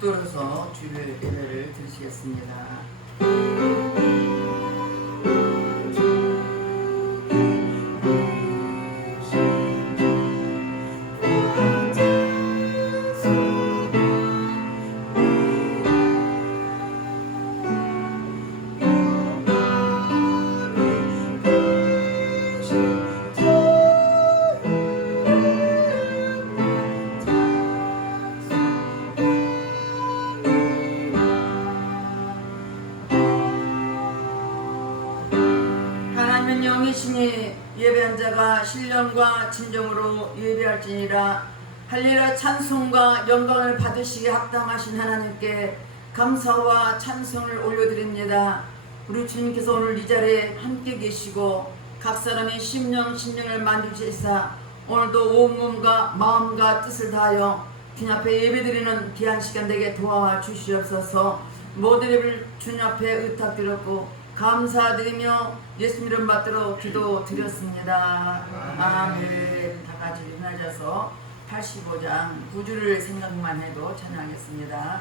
붙들어서 주일 예배를 드리시겠습니다. 하나님은 영이시니 예배한 자가 신령과 진정으로 예배할지니라. 할례라. 찬송과 영광을 받으시기에 합당하신 하나님께 감사와 찬송을 올려드립니다. 우리 주님께서 오늘 이 자리에 함께 계시고 각 사람의 심령을 만드시사 오늘도 온 몸과 마음과 뜻을 다하여 주님 앞에 예배드리는 귀한 시간 되게 도와주시옵소서. 모든 예배를 주님 앞에 의탁드렸고 감사드리며 예수님 이름 받들어 기도드렸습니다. 아멘. 다같이 일어나셔서 85장 9주를 생각만 해도 찬양하겠습니다.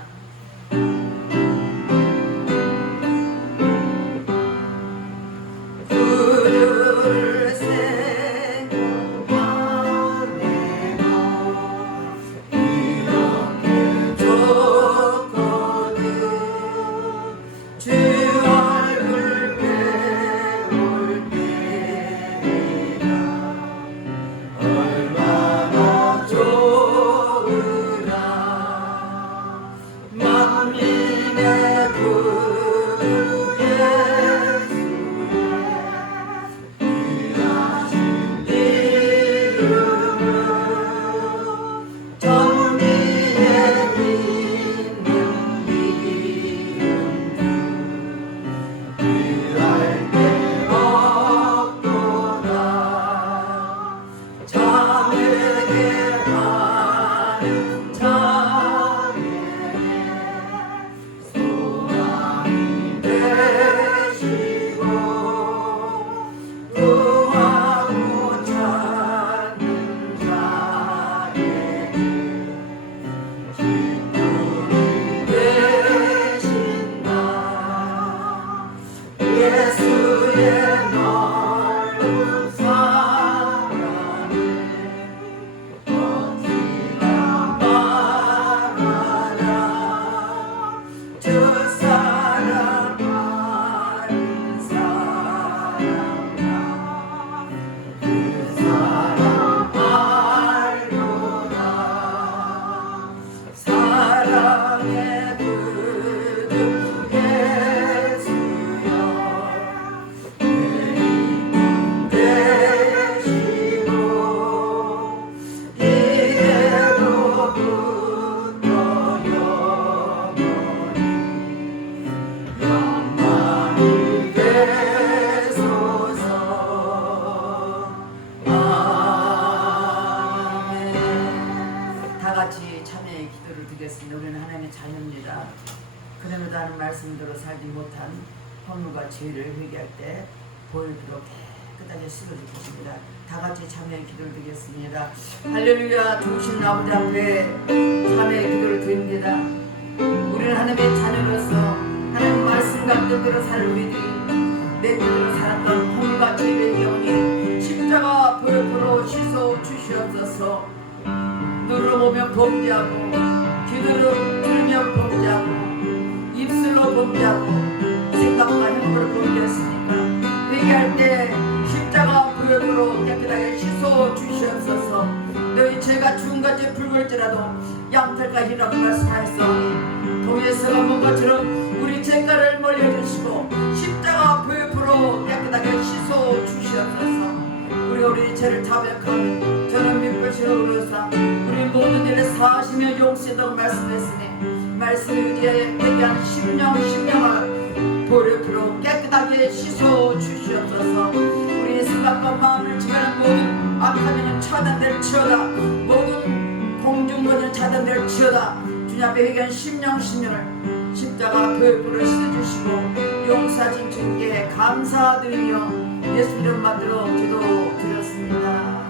우리는 하나님의 자녀입니다. 그러므로 하는 말씀대로 살지 못한 허물과 죄를 회개할 때 보혈로 깨끗하게 씻어줄 것입니다. 다같이 참여의 기도를 드리겠습니다. 할렐루야. 좋으신 아버지 앞에 참여의 기도를 드립니다. 우리는 하나님의 자녀로서 하나님 말씀과 뜻대로 살 우리들이 내 뜻대로 살았던 허물과 죄의 영이 십자가 보혈로 씻어 주시옵소서. 눈으로 보면 범죄하고 귀로 들으면 범죄하고 입술로 범죄하고 생각과 행동으로 범죄했으니까 회개할 때 십자가 보혈로 깨끗하게 씻어 주시옵소서. 너희 죄가 주은같이 붉을지라도 양털과 희라고 말씀하였사오니 동에서가 본 것처럼 우리 죄가를 멀려주시고 십자가 보혈로 깨끗하게 씻어 주시옵소서. 우리 죄를 자백하며 저는 믿으시고 그러사 우리 모든 일을 사하시며 용서하다고 말씀했으니 말씀 의지에 회개한 심령을 보혈로 깨끗하게 씻어 주시옵소서. 우리의 생각과 마음을 지배하는 모든 악한 일은 차단될지어다. 모든 공중모든 차단될지어다. 주님 앞에 회개한 심령을 십자가 보혈로 씻어주시고 용서하신 주님께 감사드리며 예수 이름 만들어 기도드렸습니다.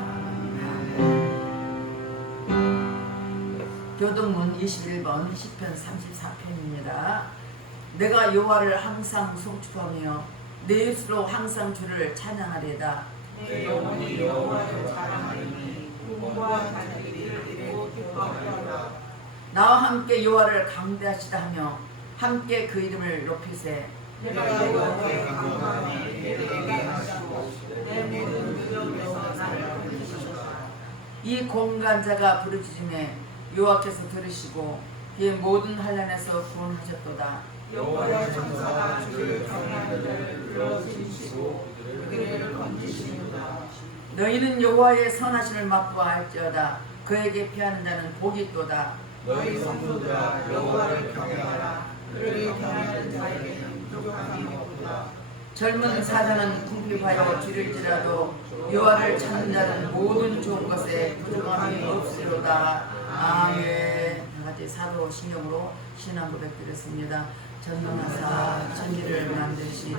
교동문 21번 10편 34편입니다. 내가 여호와를 항상 송축하며 내 입으로 항상 주를 찬양하리이다. 내 영혼이 여호와를 자랑하리니 부모와 자녀들이 이르고 기뻐하리라. 나와 함께 여호와를 강대하시다 하며 함께 그 이름을 높이세. 내가 여호와의 강구하니 내게 하시고 내 모든 무덤에서 나를 건지소서. 이 공간자가 부르짖음에 여호와께서 들으시고 그의 모든 환난에서 구원하셨도다. 여호와의 천사가 주를 경외하는 자를 불러주시고 그들을 건지시는도다. 너희는 여호와의 선하심을 맛보아할지어다. 그에게 피하는 자는 복이 있도다. 너희 성도들아 여호와를 경외하라. 그를 경외하는 자에게는 부족함이 없도다. 젊은 사자는 궁핍하여 줄일지라도 여호와를 찾는 자는 모든 좋은 것에 부족함이 없으리로다. 아멘. 다같이 사도신경으로 신앙 고백드렸습니다. 전능하사 천지를 만드신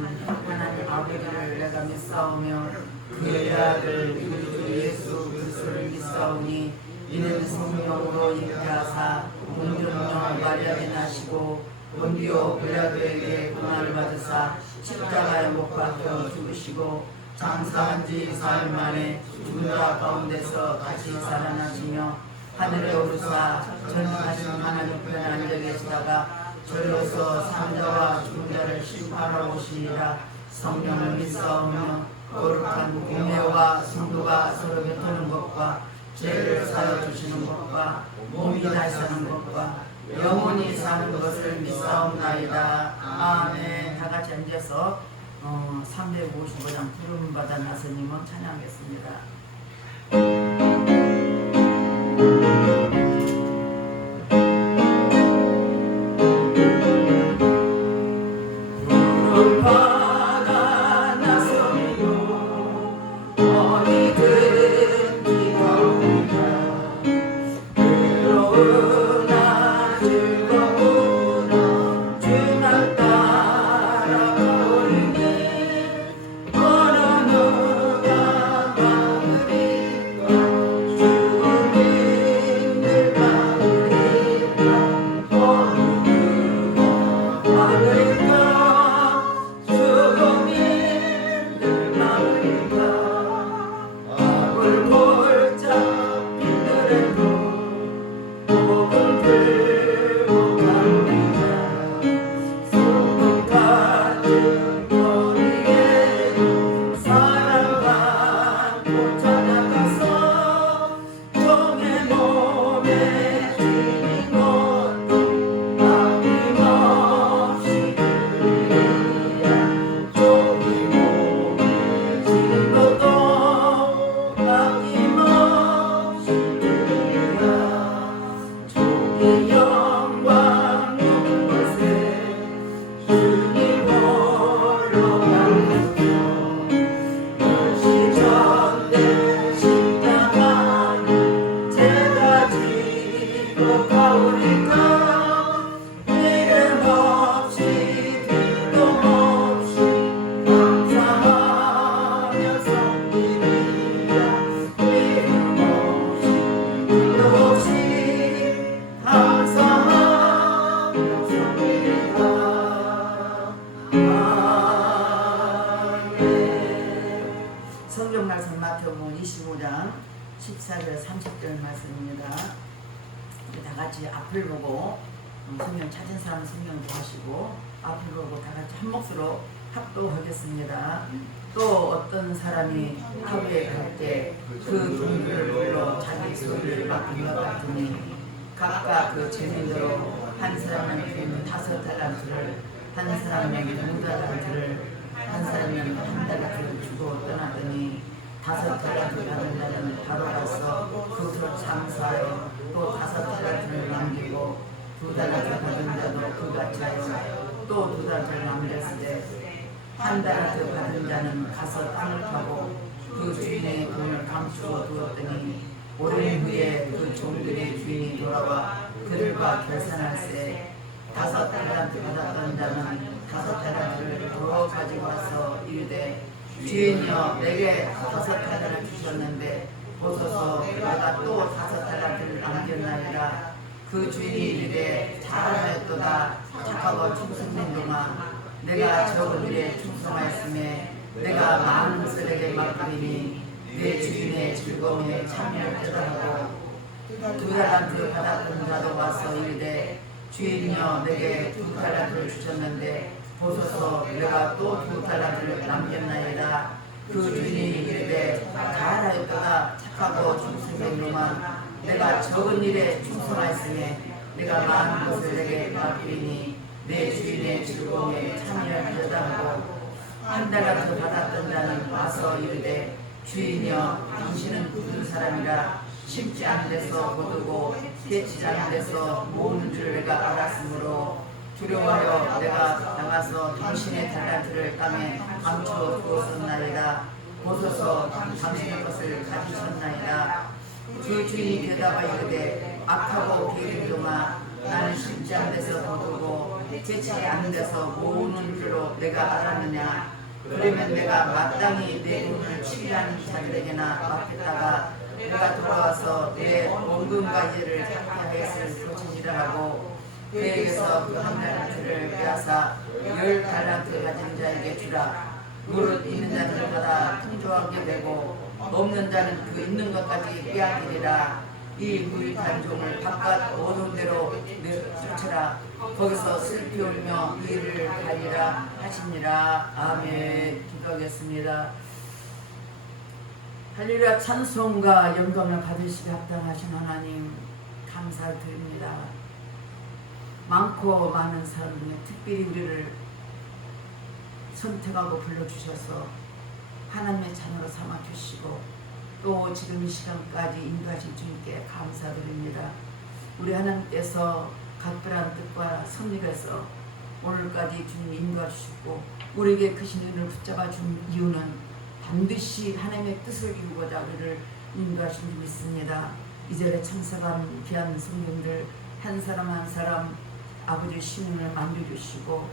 하나님 아버지를 내가 믿사오며 그의 아들 그리스도 예수 그리스도를 믿사오니 이는 성령으로 잉태하사 본중녀 마리아에 나시고 본디오 빌라도에게 고난을 받으사 십자가에 못 박혀 죽으시고 장사한 지 사흘 만에 죽은 자 가운데서 다시 살아나시며 하늘에 오르사 전능하신 하나님 편에 앉아 계시다가 저리로서 산자와 죽은 자를 심판하러 오시니라. 성령을 믿사오며 거룩한 공예와 성도가 서로 뱉는 것과 죄를 사여 주시는 것과 몸이 다시 사는 것과 영원히 사는 것을 믿사옵나이다. 아멘. 다 같이 앉아서 355장 부름받아 나서님은 찬양하겠습니다. 성경 말씀 마태복음 25장 14절 30절 말씀입니다. 다 같이 앞을 보고 성경 찾은 사람은 성경도 하시고 앞을 보고 다 같이 한 몫으로 합독하겠습니다. 또 어떤 사람이 하루에 갈 때 그 종들을 불러 자기 소리를 맡긴 것 같으니 각각 그 재능대로 한 사람은 5달란트를 한 사람에게 2달란트를 한 사람은 1달란트를 주고 떠나더니 5달란트 받은 자는 바로 가서 그것을 장사하여 또 5달란트를 남기고 2달란트 받은 자도 그같이 하여 또 2달란트를 남겼을 때 1달란트 받은 자는 가서 땅을 파고 그 주인의 돈을 감추어 두었더니 오랜 후에 그 종들의 주인이 돌아와 그들과 결산할세 5달란트 받았던 자는 5달란트를 더 가지고 와서 이르되 주인이여 내게 5달란트를 주셨는데 보소서 내가 또 5달란트를 남겼나이다. 그 주인이 이르되 잘하였도다 착하고 충성된 종아 내가 적은 일에 충성하였음에 내가 많은 것을 내게 맡기니 내 주인의 즐거움에 참여할 때다 하고 2달란트 받았던 자도 와서 이르되 주인이여 내게 2달란트를 주셨는데 보소서 내가 또 2달란트를 남겼나이다. 그 주인이 이르되 잘하였도다 착하고 충성된 종아 내가 적은 일에 충성하였으니 내가 많은 것을 내게 맡기니 내 주인의 즐거움에 참여할 때다 하고 1달란트 받았던 자는 와서 이르되 주인이여 당신은 굳은 사람이라 심지 않은 데서 거두고 깨치지 않은 데서 모으는 줄 내가 알았으므로 두려워하여 내가 나가서 당신의 달란트를 땅에 감춰 두었었나이다. 보소서 당신의 것을 가지셨나이다. 그 주인이 대답하 이르되 악하고 게으른 종아 나는 심지 않은 데서 거두고 깨치지 않은 데서 모으는 줄로 내가 알았느냐. 그러면 내가 마땅히 내 돈을 치리하는 자들에게나 맡겼다가 내가 돌아와서 내 원금과 이를 갚게 하였을 것이니라 하고 그에게서 그 1달란트를 빼앗아 10달란트 가진 자에게 주라. 무릇 있는 자는 받아 풍족하게 되고 없는 자는 그 있는 것까지 빼앗기리라. 이 무익한 종을 바깥 오동대로 내쫓으라. 거기서 슬피 울며 일을 하리라 하시니라. 아멘. 기도하겠습니다. 할렐루야. 찬송과 영광을 받으시기 합당하신 하나님 감사를 드립니다. 많고 많은 사람 중에 특별히 우리를 선택하고 불러주셔서 하나님의 자녀로 삼아주시고 또 지금 이 시간까지 인도하신 주님께 감사드립니다. 우리 하나님께서 각별한 뜻과 섭리에서 오늘까지 주님이 인도하시고 우리에게 크신 은혜를 붙잡아 준 이유는 반드시 하나님의 뜻을 이루고자 우리를 인도하신 줄 믿습니다. 이 자리에 참석한 귀한 성도님들 한 사람 한 사람 아버지의 심령을 만져주시고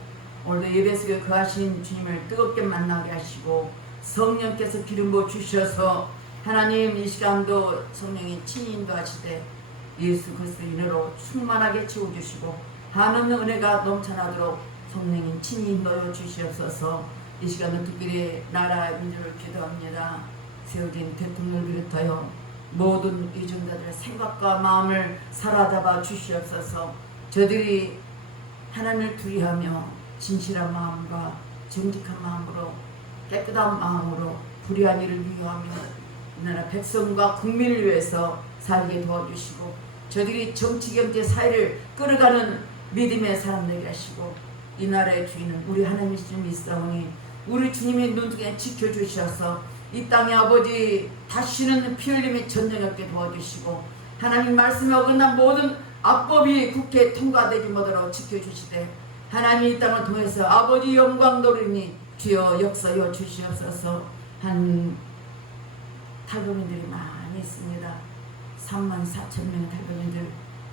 오늘도 예배 속에 거하신 주님을 뜨겁게 만나게 하시고 성령께서 기름 부어 주셔서 하나님 이 시간도 성령이 친히 인도하시되 예수 그리스도의 은혜로 충만하게 채워주시고 한없는 은혜가 넘쳐나도록 성령님 친히 인도해 주시옵소서. 이 시간은 특별히 나라 민주를 기도합니다. 세워진 대통령을 비롯하여 모든 유전자들의 생각과 마음을 사로잡아 주시옵소서. 저들이 하나님을 두려하며 진실한 마음과 정직한 마음으로 깨끗한 마음으로 불의한 일을 미워하며 나라 백성과 국민을 위해서 살게 도와주시고 저들이 정치, 경제, 사회를 끌어가는 믿음의 사람 되게 하시고 이 나라의 주인은 우리 하나님이신 믿사오니 우리 주님의 눈등에 지켜주셔서 이 땅의 아버지 다시는 피 흘림의 전쟁이 없게 도와주시고 하나님 말씀에 어긋난 모든 악법이 국회에 통과되지 못하도록 지켜주시되 하나님 이 땅을 통해서 아버지 영광 돌리니 주여 역사여 주시옵소서. 한 탈북민들이 많이 있습니다. 34,000명의 탈북민들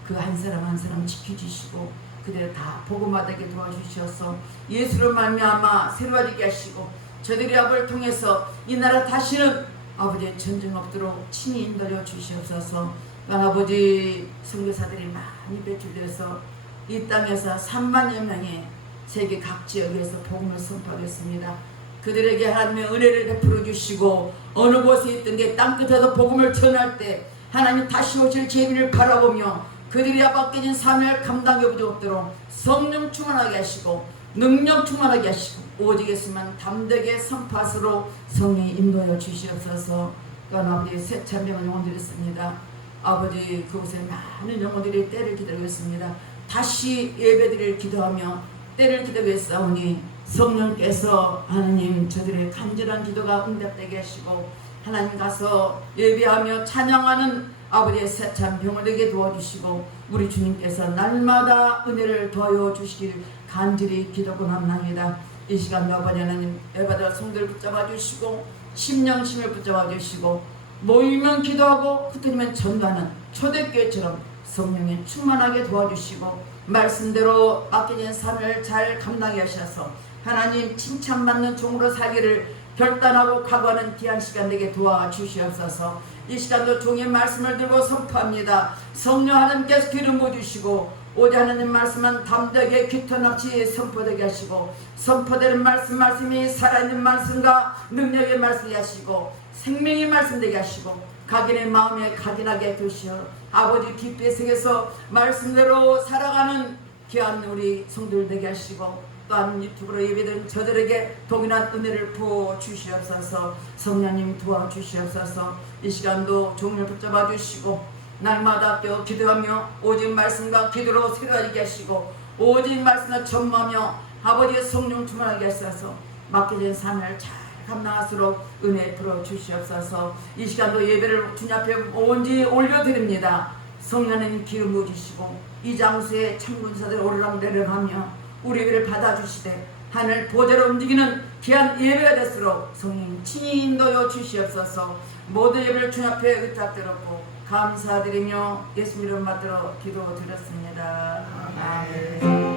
그 한 사람 한 사람 지켜주시고 그대로 다 복음받게 도와주셔서 예수로 말미암아 새로워지게 하시고 저들의 아버지를 통해서 이 나라 다시는 아버지의 전쟁 없도록 친히 인도해 주시옵소서. 아버지 선교사들이 많이 배출되어서 이 땅에서 3만여 명의 세계 각 지역에서 복음을 선포하겠습니다. 그들에게 하나님의 은혜를 베풀어 주시고 어느 곳에 있던 게 땅끝에서 복음을 전할 때 하나님 다시 오실 재미를 바라보며 그들이 앞바뀌어진 사명을 감당해 보지 없도록 성령 충만하게 하시고 능력 충만하게 하시고 오직 예수만 담대하게 선포하시로 성령이 인도하여 주시옵소서. 또한 아버지 새참명한 영혼들이 있습니다. 아버지 그곳에 많은 영혼들이 때를 기다리고 있습니다. 다시 예배드릴 기도하며 때를 기도해 싸우니 성령께서 하나님 저들의 간절한 기도가 응답되게 하시고 하나님 가서 예배하며 찬양하는 아버지의 새찬 병을 되게 도와주시고 우리 주님께서 날마다 은혜를 더하여 주시길 간절히 기도곤합니다. 이 시간도 아버지 하나님 예배드릴 성도를 붙잡아 주시고 심령심을 붙잡아 주시고 모이면 기도하고 흩어지면 전도하는 초대교회처럼 성령이 충만하게 도와주시고 말씀대로 맡겨진 삶을 잘 감당하게 하셔서 하나님 칭찬받는 종으로 살기를 결단하고 각오하는 귀한 시간 되게 도와주시옵소서. 이 시간도 종의 말씀을 들고 선포합니다. 성령 하나님께서 기름 부어주시고 오직 하나님 말씀은 담대하게 귀토납치 선포되게 하시고 선포되는 말씀이 살아있는 말씀과 능력의 말씀이 하시고 생명의 말씀 되게 하시고 각인의 마음에 각인하게 두시어 아버지 깊이 생에서 말씀대로 살아가는 귀한 우리 성도들 되게 하시고 또한 유튜브로 예배드린 저들에게 동일한 은혜를 부어 주시옵소서. 성령님 도와주시옵소서. 이 시간도 종을 붙잡아 주시고 날마다 또 기도하며 오직 말씀과 기도로 새로워지게 하시고 오직 말씀과 전무하며 아버지의 성령 충만하게 하셔서 맡겨진 삶을 잘 감당할수록 은혜 풀어 주시옵소서. 이 시간도 예배를 주님 앞에 온전히 올려드립니다. 성령님 기름 부으시고 이 장소에 참군사들 오르락내리락하며 우리 예배를 받아주시되 하늘 보좌로 움직이는 귀한 예배가 될수록 성령 친히 인도여 주시옵소서. 모든 예배를 주님 앞에 의탁드렸고 감사드리며 예수님 이름 받들어 기도드렸습니다. 아멘.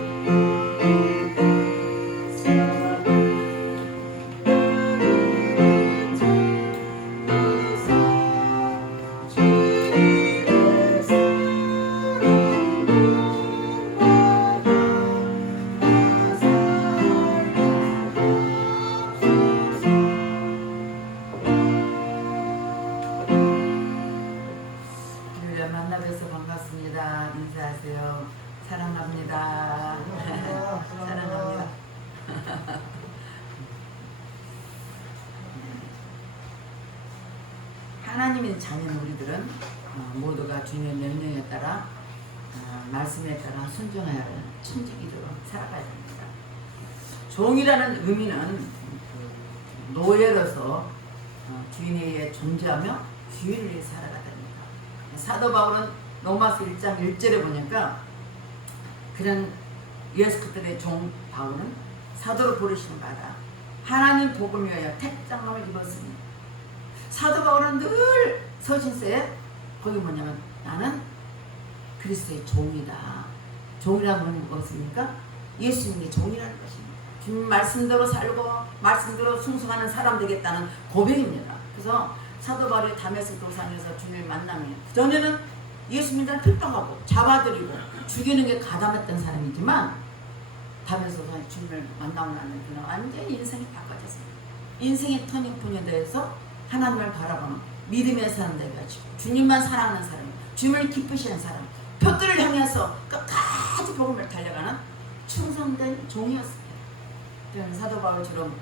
만나뵈서 반갑습니다. 인사하세요. 사랑합니다. 사랑합니다. 하나님의 자녀는 우리들은 모두가 주님의 명령에 따라 말씀에 따라 순종해야 하는 천지기도로 살아가야 됩니다. 종이라는 의미는 노예로서 주인에 의해 존재하며 주인을 위해 살아가다. 사도 바울은 로마서 1장 1절에 보니까 그런 예수 그리스도의 종 바울은 사도로 부르시는 바다 하나님 복음을 위하여 택장함을 입었으니 사도 바울은 늘 서신서에 거기 뭐냐면 나는 그리스도의 종이다. 종이라는 무엇입니까? 예수님의 종이라는 것입니다. 주님 말씀대로 살고 말씀대로 순종하는 사람 되겠다는 고백입니다. 그래서 사도 바울이 다메섹 도상에서 주님을 만나면 전에는 예수 믿는 핍박하고 잡아들이고 죽이는 게 가담했던 사람이지만 다메섹 도상에 주님을 만나고 나면 그는 완전히 인생이 바꿔졌습니다. 인생의 터닝포인트에 대해서 하나님을 바라보는 믿음의 사람 되어가지고 주님만 사랑하는 사람, 주님을 기쁘시는 사람, 표들을 향해서 끝까지 복음을 달려가는 충성된 종이었습니다. 저는 사도 바울처럼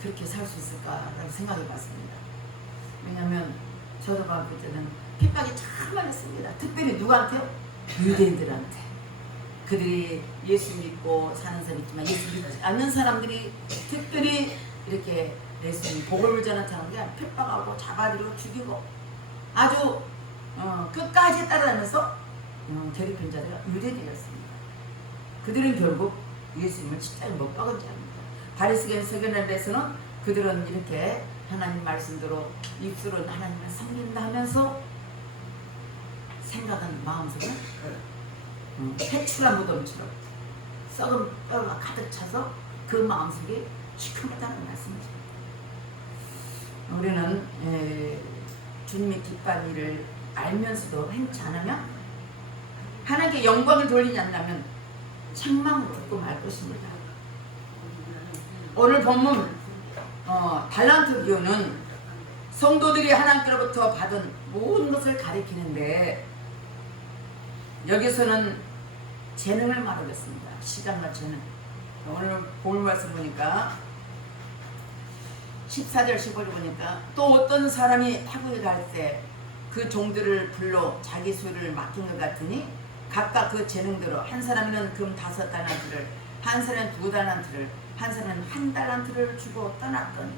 그렇게 살 수 있을까라고 생각해봤습니다. 왜냐하면 저도 봤을 때는 핍박이 참 많았습니다. 특별히 누구한테? 유대인들한테. 그들이 예수 믿고 사는 사람 있지만 예수 믿지 않는 사람들이 특별히 이렇게 예수님 복음을 전하는 사람들이 핍박하고 잡아들이고 죽이고 아주 끝까지 따라다니면서 대립한 자들이 유대인이었습니다. 그들은 결국 예수님을 십자가에 못 박은 자입니다. 바리새인 서기관들에서는 그들은 이렇게 하나님 말씀대로 입술은 하나님을 섬긴다 하면서 생각은 마음속에 해출한 무덤처럼 썩은 뼈가 가득 차서 그 마음속에 시커멓다는 말씀이죠. 우리는 주님의 기뻐하는 일을 알면서도 행치 않으면 하나님께 영광을 돌리지 않으면 책망을 듣고 말 것입니다. 오늘 본문 달란트 비유는 성도들이 하나님께로부터 받은 모든 것을 가리키는데 여기서는 재능을 말하겠습니다. 시간과 재능. 오늘 본 말씀 보니까 14절 15절 보니까 또 어떤 사람이 타국에 갈 때 그 종들을 불러 자기 수를 맡긴 것 같으니 각각 그 재능대로 한 사람은 금 5달란트를 한 사람은 2달란트를 한 사람은 1달란트를 주고 떠났더니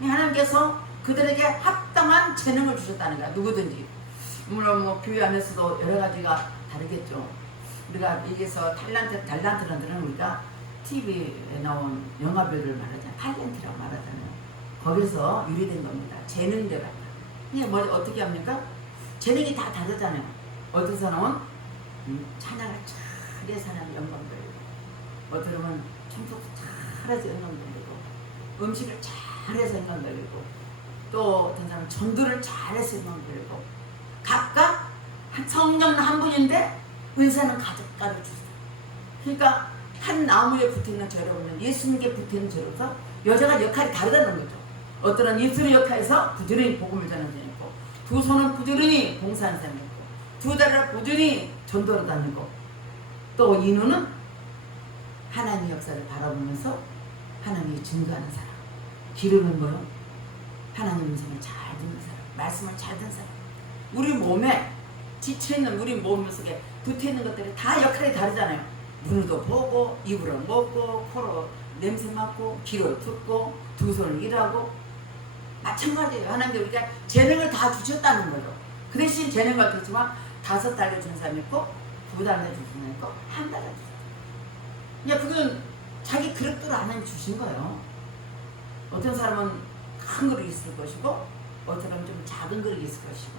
하나님께서 그들에게 합당한 재능을 주셨다는 거야. 누구든지. 물론 뭐 교회 안에서도 여러 가지가 다르겠죠. 우리가 여기서 달란트는 우리가 TV에 나온 영화배우를 말하잖아요. 탤런트라고 말하잖아요. 거기서 유래된 겁니다. 재능대로. 이게 뭐 어떻게 합니까? 재능이 다 다르잖아요. 어떤 사람은 찬양을 잘해서 하는 영광 돌리고 어떤 사람은 청소도 잘해서 영광 돌리고 음식을 잘해서 인간 걸리고, 또 어떤 사람은 전도를 잘해서 인간 걸리고, 각각 성령 한 분인데 은사는 가득가득 주세요. 그러니까 한 나무에 붙어있는 저로는 예수님께 붙어있는 저로서 여자가 역할이 다르다는 거죠. 어떤 예수의 역할에서 부지런히 복음을 전하는 사람이 있고, 두 손은 부지런히 봉사하는 사람이 있고, 두 다리를 부지런히 전도를 다니고, 또 이 눈은 하나님의 역사를 바라보면서 하나님이 증거하는 사람. 기름은 뭐요? 하나님 음성을 잘 듣는 사람, 말씀을 잘 듣는 사람. 우리 몸에 지쳐있는 우리 몸 속에 붙어있는 것들이 다 역할이 다르잖아요. 눈으로 보고, 입으로 먹고, 코로 냄새 맡고, 귀로 듣고, 두 손을 일하고. 마찬가지예요. 하나님도 우리가 재능을 다 주셨다는 거죠. 그 대신 재능을 주지만 5달러 주는 사람이 있고, 2달러 주는 사람이 있고, 1달러 주는 사람이 있고. 그냥 그건 자기 그릇대로 하나님 주신 거예요. 어떤 사람은 큰 그릇이 있을 것이고, 어떤 사람은 좀 작은 그릇이 있을 것이고,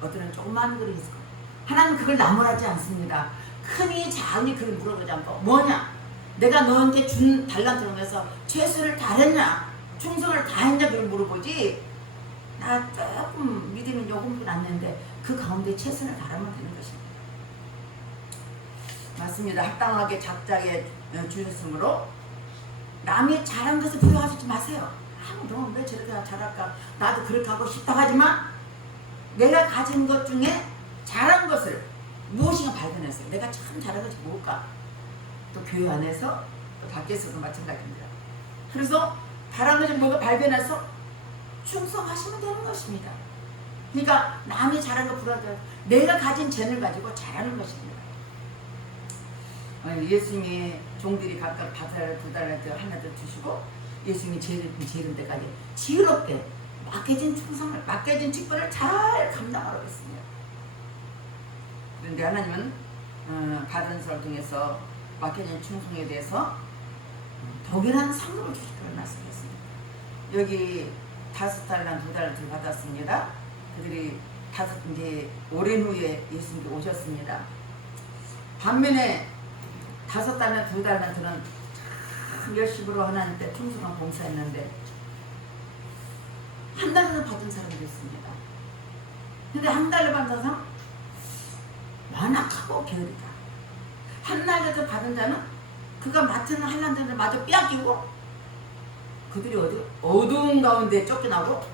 어떤 사람은 조그만 그릇이 있을 것이고. 하나님 그걸 나무라지 않습니다. 크니 작으니 그걸 물어보지 않고, 뭐냐? 내가 너한테 준 달란트를 위해서 최선을 다했냐? 충성을 다했냐? 그걸 물어보지. 나 조금 믿음이 요금도 났는데 그 가운데 최선을 다하면 되는 것입니다. 맞습니다. 합당하게 작작에 주셨으므로 남이 잘한 것을 부여하지 마세요. 너 왜 저렇게 잘할까? 나도 그렇게 하고 싶다 하지만 내가 가진 것 중에 잘한 것을 무엇인가 발견했어요. 내가 참 잘한 것이 뭘까? 또 교회 안에서 또 밖에서도 마찬가지입니다. 그래서 잘한 것이 뭔가 발견해서 충성하시면 되는 것입니다. 그러니까 남이 잘한 거 부러져요. 내가 가진 재능을 가지고 잘하는 것입니다. 예수님이 종들이 각각 5달러, 2달러 하나씩 주시고, 예수님이 제일 때까지 지혜롭게 맡겨진 충성을, 맡겨진 직분을 잘 감당하라고 했습니다. 그런데 하나님은 받은 사람 중에서 맡겨진 충성에 대해서 동일한 상급을 주시기로 말씀했습니다. 여기 5달러, 2달러 받았습니다. 그들이 이제 오랜 후에 예수님께 오셨습니다. 반면에 5달러, 2달러는 열심으로 하나님께 충성한 봉사했는데 1달러 받은 사람도 있습니다. 근데 1달러 받은 사람 완악하고 게으르다. 1달러 받은 자는 그가 맡은 1달러를 마저 빼앗기고, 그들이 어두운 가운데 쫓겨나고,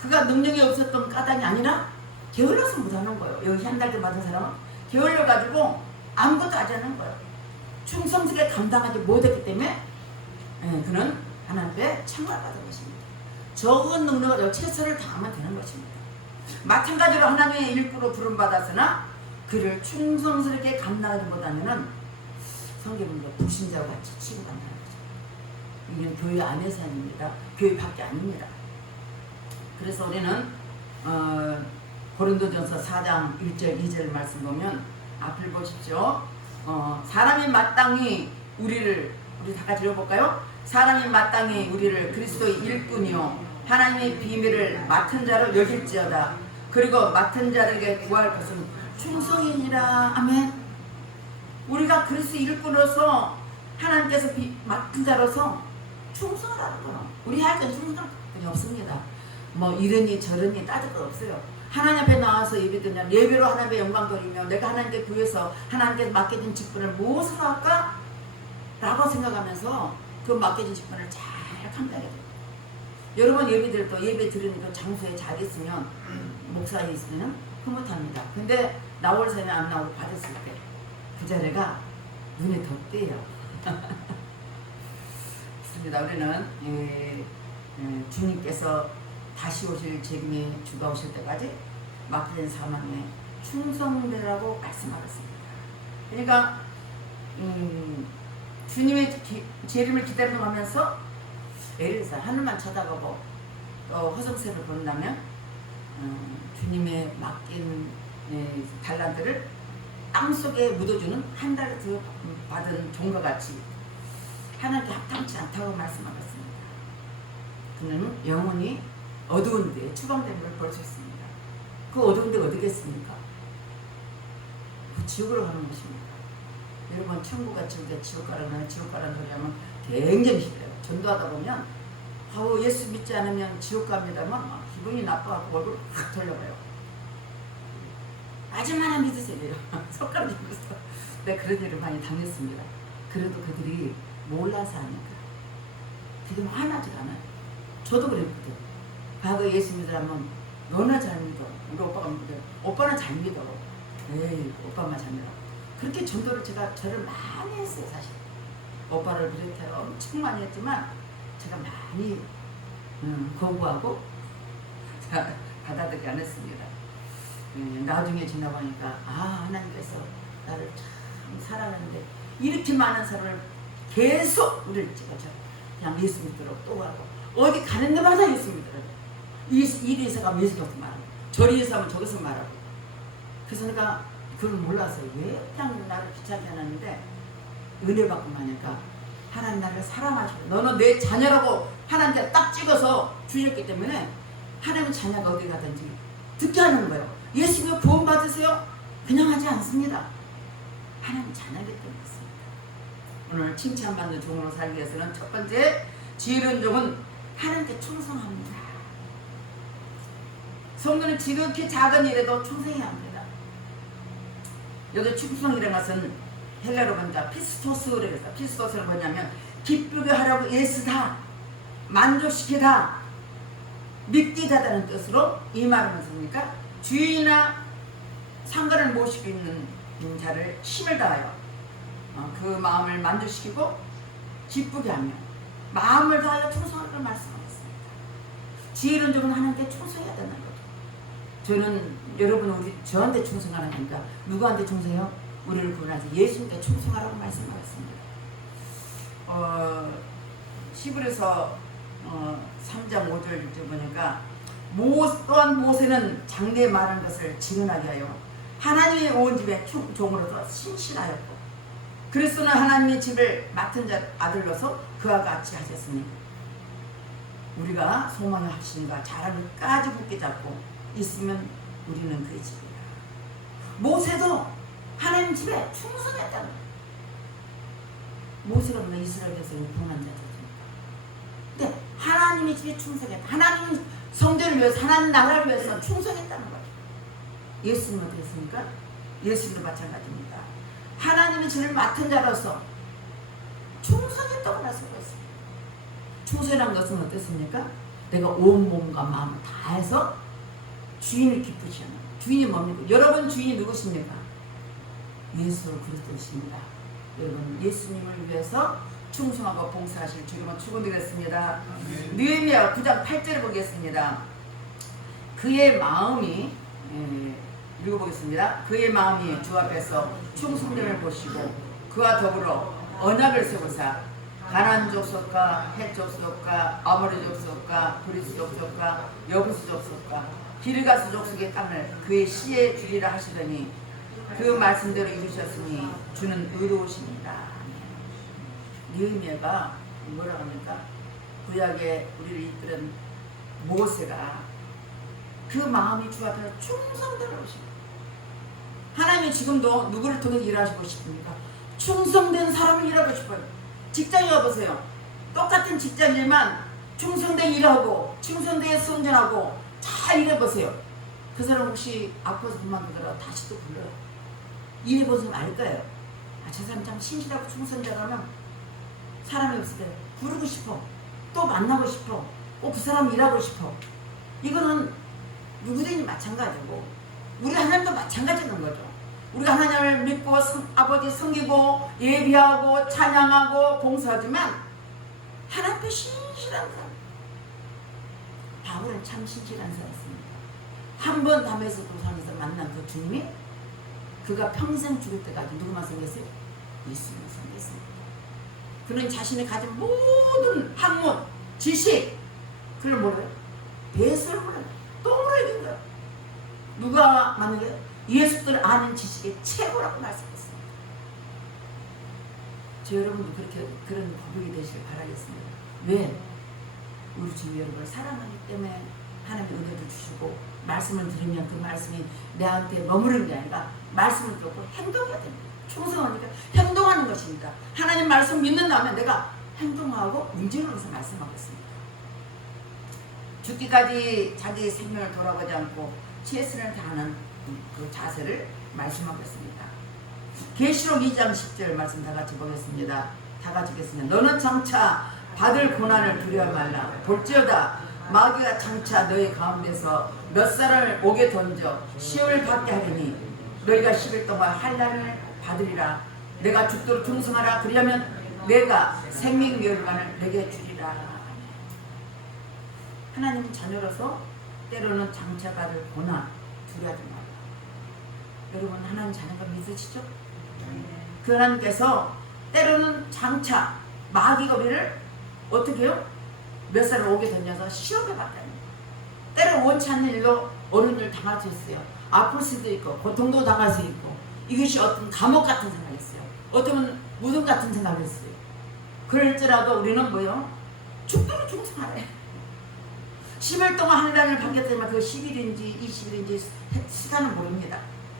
그가 능력이 없었던 까닭이 아니라 게을러서 못하는 거예요. 여기 1달러 받은 사람은 게을러가지고 아무것도 하지 않는 거예요. 충성스럽게 감당하지 못했기 때문에 그는 하나님께 책망받은 것입니다. 적은 능력으로 최선을 다하면 되는 것입니다. 마찬가지로 하나님의 일부로 부름받았으나 그를 충성스럽게 감당하지 못하면 성경은 불신자와 같이 취급한다는 거죠. 이건 교회 안에서 아닙니다. 교회 밖에 아닙니다. 그래서 우리는 고린도전서 4장 1절 2절 말씀 보면 앞을 보십시오. 사람이 마땅히 우리 다 같이 읽어볼까요? 사람이 마땅히 우리를 그리스도의 일꾼이요 하나님의 비밀을 맡은 자로 여길지어다. 그리고 맡은 자에게 구할 것은 충성이니라. 아멘. 우리가 그리스도의 일꾼으로서 하나님께서 맡은 자로서 충성을 하는 거예요. 우리 할 땐 충성이 없습니다. 뭐 이러니 저러니 따질 거 없어요. 하나님 앞에 나와서 예배드리면 예배로 하나님의 영광 돌리며 내가 하나님께 구해서 하나님께 맡겨진 직분을 무엇을 할까? 라고 생각하면서 그 맡겨진 직분을 잘 감당해야 돼요. 여러분 예배 드리는 장소에 잘 있으면 목사에 있으면 흐뭇합니다. 근데 나올 사람이 안 나오고 받았을 때 그 자리가 눈에 더 띄어요. 그렇습니다. 우리는 주님께서 다시 오실 재림의 주가 오실 때까지 맡겨진 사람에 충성되라고 말씀하셨습니다. 그러니까 주님의 재림을 기다려가면서 예를 들어서 하늘만 쳐다보고 또 허성세를 본다면 주님의 맡긴 달란트를 땅속에 묻어주는 1달러 받은 종과 같이 하나님께 합당치 않다고 말씀하셨습니다. 그는 영원히 어두운 데에 추방됨을 볼 수 있습니다. 그 어두운 데가 어디겠습니까? 그 지옥으로 가는 것입니다. 여러분 천국 같은 데 지옥 가라는 소리 하면 굉장히 싫어요. 전도하다 보면 아우 예수 믿지 않으면 지옥 갑니다만 막 기분이 나빠갖고 얼굴 확 돌려봐요. 아줌마나 믿으세요. 이래요. 손가락 들고서. 내가 그런 일을 많이 당했습니다. 그래도 그들이 몰라서 하니까 그게 화나질 않아요. 저도 그랬거든. 과거에 예수 믿으라면 너나 잘 믿어. 우리 오빠가 믿어. 오빠는 잘 믿어. 에이 오빠만 잘 믿어. 그렇게 전도를 저를 많이 했어요. 사실 오빠를 비롯해 엄청 많이 했지만 제가 많이 거부하고 받아들이지 않았습니다. 나중에 지나보니까 하나님께서 나를 참 사랑하는데 이렇게 많은 사람을 계속 우리를 찍어줘. 그냥 예수 믿도록 또 하고 어디 가는 데마다 예수 믿도록 이리 있어가면 예수 믿도록 말하고 저리 있어가면 저기서 말하고 그래서 내가 그걸 몰라서 왜 그냥 나를 귀찮게 하는데 은혜 받고 나니까 하나님 나를 사랑하시고 너는 내 자녀라고 하나님께 딱 찍어서 주셨기 때문에 하나님 자녀가 어디 가든지 듣게 하는 거예요. 예수 믿어 구원 받으세요? 그냥 하지 않습니다. 하나님 자녀이기 때문에 있습니다. 오늘 칭찬받는 종으로 살기 위해서는 첫 번째 지혜로운 종은 하나님께 충성합니다. 성도는 지극히 작은 일에도 충성해야 합니다. 여기 충성이라는 것은 헬라로 본다 피스토스라고 해서 피스토스는 뭐냐면 기쁘게 하라고 애쓰다 만족시키다 믿기다라는 뜻으로 이 말은 무엇입니까? 주인이나 상관을 모시고 있는 자를 힘을 다하여 그 마음을 만족시키고 기쁘게 하며 마음을 다하여 충성하라고 말씀하셨습니다. 지혜로운 점은 하나님께 충성해야 된다는 거죠. 저는 여러분 저한테 충성하라 하니까 누구한테 충성해요? 우리를 구원하셔서 예수님께 충성하라고 말씀하셨습니다. 히브리서 3장 5절 보니까 또한 모세는 장래에 말한 것을 지근하게 하여 하나님의 온 집에 종으로서 신실하였고 그리스도는 하나님의 집을 맡은 자 아들로서 그와 같이 하셨으니 우리가 소망의 확신과 자랑을까지 굳게 잡고 있으면 우리는 그의 집이라. 모세도 하나님 집에 충성했다는 거예요. 모세가 보면 이스라엘에서 유통한 자들입니다. 근데 하나님의 집에 충성했다. 하나님 성전을 위해서 하나님 나라를 위해서 충성했다는 거예요. 예수님은 어땠습니까? 예수님도 마찬가지입니다. 하나님의 집을 맡은 자로서 충성했다고 말씀하셨습니다. 충성이라는 것은 어떻습니까? 내가 온 몸과 마음을 다해서 주인을 기쁘시 하는 주인이 뭡니까? 여러분 주인이 누구십니까? 예수 그리스도십니다. 여러분 예수님을 위해서 충성하고 봉사하실 주님을 축원드리겠습니다. 느헤미야 9장 8절을 보겠습니다. 그의 마음이 읽어보겠습니다. 그의 마음이 주 앞에서 충성됨을 보시고 그와 더불어 언약을 세우사 가나안 족속과 헷 족속과 아모리 족속과 브리스 족속과 여부스 족속과 기르가스 족속의 땅을 그의 시에 주리라 하시더니 그 말씀대로 이루셨으니 주는 의로우십니다. 느헤미야가 뭐라고 합니까? 구약에 우리를 이끌은 모세가 그 마음이 주 앞에서 충성되는 것입니다. 하나님이 지금도 누구를 통해 일하시고 싶습니까? 충성된 사람을 일하고 싶어요. 직장에 가보세요. 똑같은 직장이지만 충성된 일하고 충성되게 순전하고 잘 일해보세요. 그 사람 혹시 아파서 그만두더라도 다시 또 불러요. 일해보시면 알 거예요. 저 사람 참 신실하고 충성자라면 사람이 없을 때 부르고 싶어. 또 만나고 싶어. 꼭 그 사람 일하고 싶어. 이거는 누구든지 마찬가지고 우리 하나님도 마찬가지인 거죠. 우리가 하나님을 믿고 아버지 섬기고 예비하고 찬양하고 봉사하지만 하나님 앞에 신실한 사람. 바울은 참 신실한 사람이었습니다. 한 번 담에서 도상에서 만난 그 주님이 그가 평생 죽을 때까지 누구만 섬겼어요? 예수님을 섬겼습니다. 그는 자신이 가진 모든 학문, 지식 그걸 뭐래요? 배설을 몰라요. 똥으로 이긴 거예요. 누가 맞는 거예요? 예수들 아는 지식의 최고라고 말씀했습니다. 저 여러분도 그런 고백이 되시길 바라겠습니다. 왜? 우리 주님 여러분을 사랑하기 때문에 하나님의 은혜도 주시고 말씀을 들으면 그 말씀이 내한테 머무르는 게 아니라 말씀을 듣고 행동해야 됩니다. 충성하니까 행동하는 것입니다. 하나님 말씀 믿는다면 내가 행동하고 움직이면서 말씀하겠습니다. 죽기까지 자기 생명을 돌아보지 않고 최선을 다하는 그 자세를 말씀하겠습니다. 계시록 2장 10절 말씀 다 같이 보겠습니다. 다 같이 읽겠습니다. 너는 장차 받을 고난을 두려워 말라. 볼지어다 마귀가 장차 너희 가운데서 몇 사람을 옥에 던져 시험을 받게 하리니 너희가 10일 동안 환난을 받으리라. 내가 죽도록 충성하라. 그리하면 내가 생명 멸관을 내게 주리라. 하나님 자녀로서 때로는 장차 받을 고난 두려워하지 말라. 여러분 하나님 자녀가 믿으시죠? 그 하나님께서 때로는 장차 마귀가 우리를 어떻게 해요? 몇 살을 오게 던져서 시험에 받다니. 때로 원치 않는 일로 어려운 일 당할 수 있어요. 아플 수도 있고 고통도 당할 수 있고 이것이 어떤 감옥 같은 생각이 있어요. 어쩌면 무덤 같은 생각이 있어요. 그럴지라도 우리는 뭐요? 죽도록 충성하래. 10일 동안 환난을 받겠지만 그 10일인지 20일인지 시간은 모릅니다.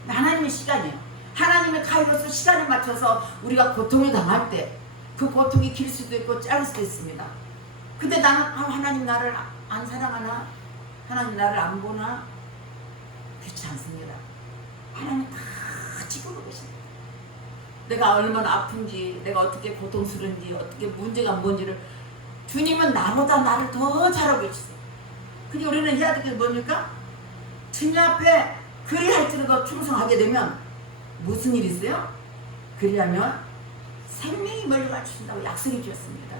하나님의 시간이에요. 하나님의 카이로스 시간에 맞춰서 우리가 고통을 당할 때 그 고통이 길 수도 있고 짧을 수도 있습니다. 근데 나는 하나님 나를 안 사랑하나? 하나님 나를 안 보나? 그렇지 않습니다. 하나님 다 지키고 계십니다. 내가 얼마나 아픈지, 내가 어떻게 고통스러운지, 어떻게 문제가 뭔지를 주님은 나보다 나를 더 잘하고 계시어요. 근데 우리는 해야 될 게 뭡니까? 주님 앞에 그리할지라도 충성하게 되면 무슨 일이 있어요? 그리하면 생명이 멸류관 주신다고 약속해 주셨습니다.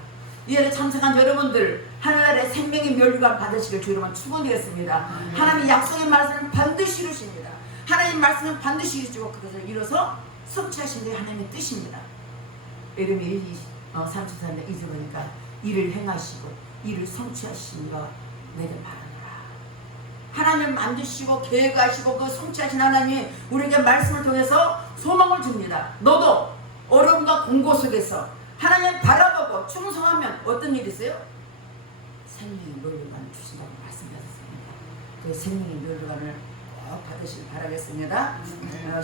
이 일에 참석한 여러분들 하늘나라의 생명의 멸류관 받으시길 주님은 축원드리겠습니다. 하나님의 약속의 말씀을 반드시 이루십니다. 하나님의 말씀은 반드시 이루시고 그것을 이뤄서 성취하신 게 하나님의 뜻입니다. 예레미야 33장 2절 보니까 이를 행하시고 이를 성취하시니가 내게 바라노라. 하나님 만드시고 계획하시고 그 성취하신 하나님이 우리에게 말씀을 통해서 소망을 줍니다. 너도 어려움과 공고 속에서 하나님 바라보고 충성하면 어떤 일이 있어요? 생명의 멸류관을 주신다고 말씀하셨습니다. 그 생명의 멸류관을 꼭 받으시길 바라겠습니다.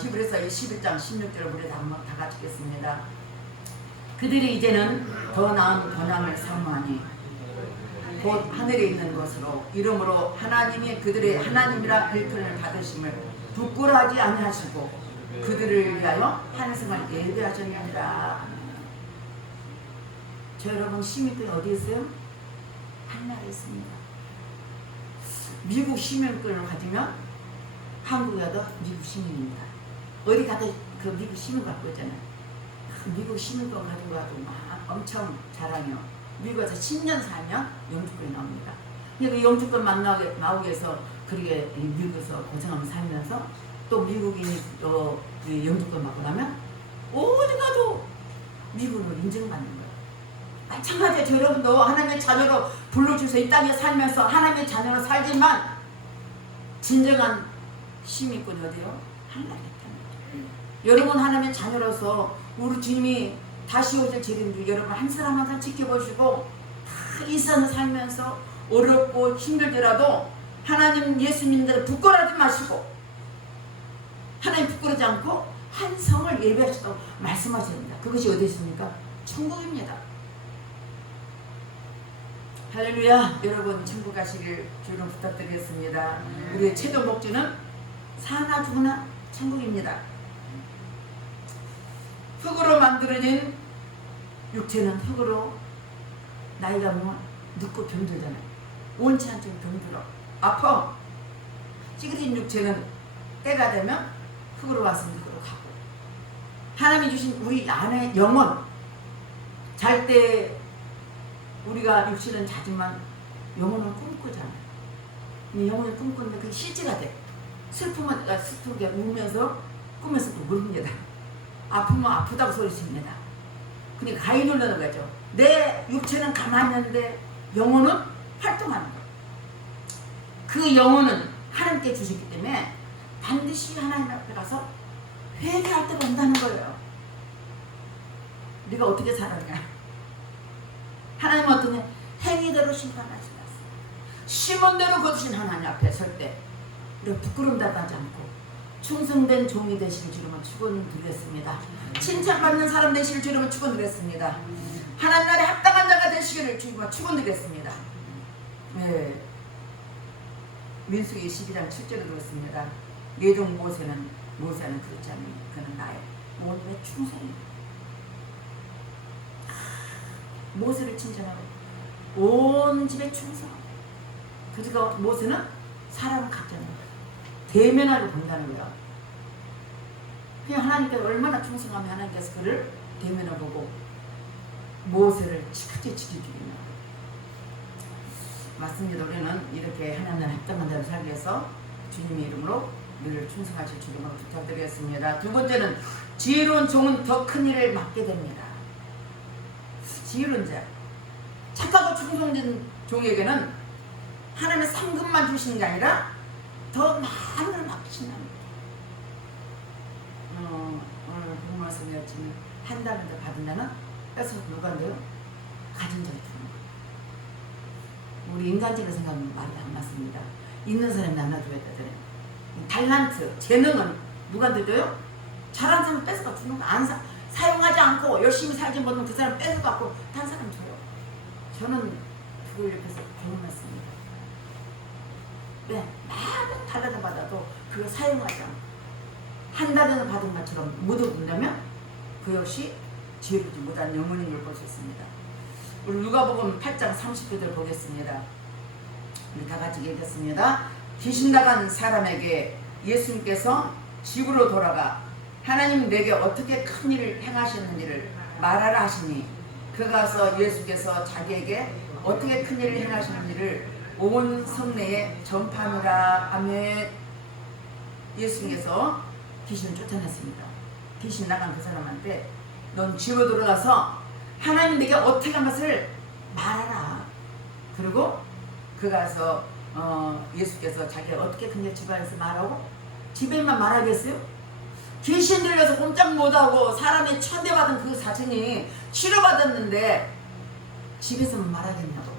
히브리서 11장 16절을 우리 다 같이 읽겠습니다. 그들이 이제는 더 나은 번영을 사모하니 곧 하늘에 있는 것으로 이름으로 하나님이 그들의 하나님이라 일컬음을 받으심을 부끄러워하지 아니하시고 그들을 위하여 한승을 예배하셨느니라. 저 여러분 시민권이 어디 있어요? 한나라에 있습니다. 미국 시민권을 가지면 한국에 가도 미국 시민입니다. 어디 가도 그 미국 시민 갖고 있잖아요. 그 미국 시민권 가지고 가도 막 엄청 자랑해요. 미국에서 10년 살면 영주권이 나옵니다. 근데 그 영주권 나오기 위해서 그렇게 미국에서 고생하면서 살면서 또 미국인이 또 영주권 받고 나면 어디 가도 미국으로 인정받는 거예요. 마찬가지로 저 여러분도 하나님의 자녀로 불러주셔서 이 땅에 살면서 하나님의 자녀로 살지만 진정한 시민권이 어디요? 하나님의 땅. 여러분 하나님의 자녀로서 우리 주님이 다시 오실 재림도 여러분 한 사람 한 사람 지켜보시고 다 이 세상을 살면서 어렵고 힘들더라도 하나님 예수 믿는 데를 부끄러워하지 마시고 하나님 부끄러지 않고 한 성을 예배하시다고 말씀하셔야 됩니다. 그것이 어디 있습니까? 천국입니다. 할렐루야. 여러분 천국 가시길 주님 부탁드리겠습니다. 우리의 최종 목적은 사나 죽으나 천국입니다. 흙으로 만들어진 육체는 흙으로 나이가 뭐 늙고 병들잖아요. 원치 않게 병들어 아파. 찌그러진 육체는 때가 되면 흙으로 와서 흙으로 가고 하나님이 주신 우리 안에 영혼 잘 때 우리가 육신은 자지만 영혼은 꿈꾸잖아요. 영혼을 꿈꾸는데 그게 실제가 돼. 슬프게 울면서 꿈에서 또 울습니다. 아프면 아프다고 소리칩니다. 그러니까 가위 눌러는 거죠. 내 육체는 가만히 있는데 영혼은 활동하는 거예요. 그 영혼은 하나님께 주셨기 때문에 반드시 하나님 앞에 가서 회개할 때가 온다는 거예요. 네가 어떻게 살았냐? 하나님은 어떤 행위대로 심판하시겠어요. 심은 대로 거두신 하나님 앞에 설 때 우리가 부끄러움 당하지 않고 충성된 종이 되시길 주님은 축원드리겠습니다. 칭찬받는 사람 되시길 주님은 축원드리겠습니다. 하나님 나라에 합당한 자가 되시기를 주님은 축원드리겠습니다. 네. 민수기 12장 7절에 그렇습니다. 내 종 모세는 그렇지 않니 그는 나의 온 집의 충성이다. 모세를 칭찬하고 온 집의 충성. 그러니까 모세는 사람을 갖자는 거야. 대면하고 본다는 거야. 그냥 하나님께 얼마나 충성하면 하나님께서 그를 대면을 보고 모세를 끝까지 지켜주겠냐. 맞습니다. 우리는 이렇게 하나님 합당한 자를 살기 위해서 주님의 이름으로 늘 충성하실 주님으로 부탁드리겠습니다. 두 번째는 지혜로운 종은 더 큰 일을 맡게 됩니다. 지혜로운 자, 착하고 충성된 종에게는 하나님의 상급만 주시는 게 아니라 더 많은 걸 맡기신다는 거예요. 오늘 본 말씀이었지만 한 달을 더 받은 자는 뺏어서 누가 한대요? 가진 자가 주는 거예요. 우리 인간적으로 생각하면 말이 안 맞습니다. 있는 사람이 나눠줘야 되잖아요. 달란트, 재능은 누구한테 줘요? 잘한 사람 뺏어가 주는 거. 사용하지 않고 열심히 살지 못하면 그 사람 뺏어갖고 다른 사람 줘요. 저는 그걸 옆에서 경험했습니다. 네, 많은 달란트 받아도 그걸 사용하지 않고 한 달을 받은 것처럼 묻어둔다면 그 역시 지혜롭지 못한 영혼인 걸 볼 수 있습니다. 우리 누가복음 8장 30절을 보겠습니다. 우리 다 같이 읽겠습니다. 귀신 나간 사람에게 예수님께서 집으로 돌아가 하나님 내게 어떻게 큰 일을 행하셨는지를 말하라 하시니 그가 가서 예수께서 자기에게 어떻게 큰 일을 행하셨는지를 온 성내에 전파하노라. 아멘. 예수님께서 귀신을 쫓아냈습니다. 귀신 나간 그 사람한테 넌 집으로 돌아가서 하나님 내게 어떻게 한 것을 말하라. 그리고 그가 가서 예수께서 자기가 어떻게 큰 일 집안에서 말하고 집에만 말하겠어요? 귀신 들려서 꼼짝 못하고 사람이 천대받은 그 사천이 치료받았는데 집에서만 말하겠냐고.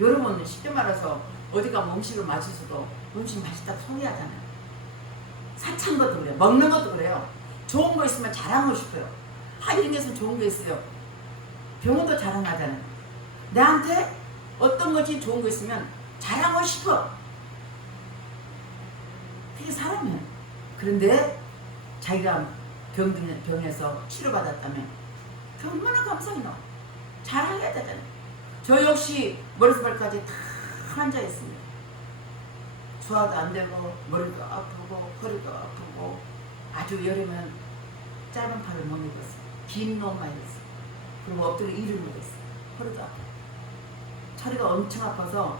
여러분 쉽게 말해서 어디 가면 음식을 마시셔도 음식 맛있다고 소리하잖아요. 사찬 것도 그래요. 먹는 것도 그래요. 좋은 거 있으면 자랑하고 싶어요. 이런 데서 좋은 거 있어요. 병원도 자랑하잖아요. 나한테 어떤 것이 좋은 거 있으면 자랑하고 싶어. 그게 사람이에요. 그런데 자기가 병에서 치료받았다면 그 얼마나 감성이 나와. 자랑해야 되잖아요. 저 역시 머리에서 발까지 다 환자였습니다. 소화도 안 되고 머리도 아프고 허리도 아프고 아주 여름에는 짧은 팔을 못 입었어요. 긴 옷만 입었어요. 그리고 엎드려 일을 못했어요. 허리도 아프고 허리가 엄청 아파서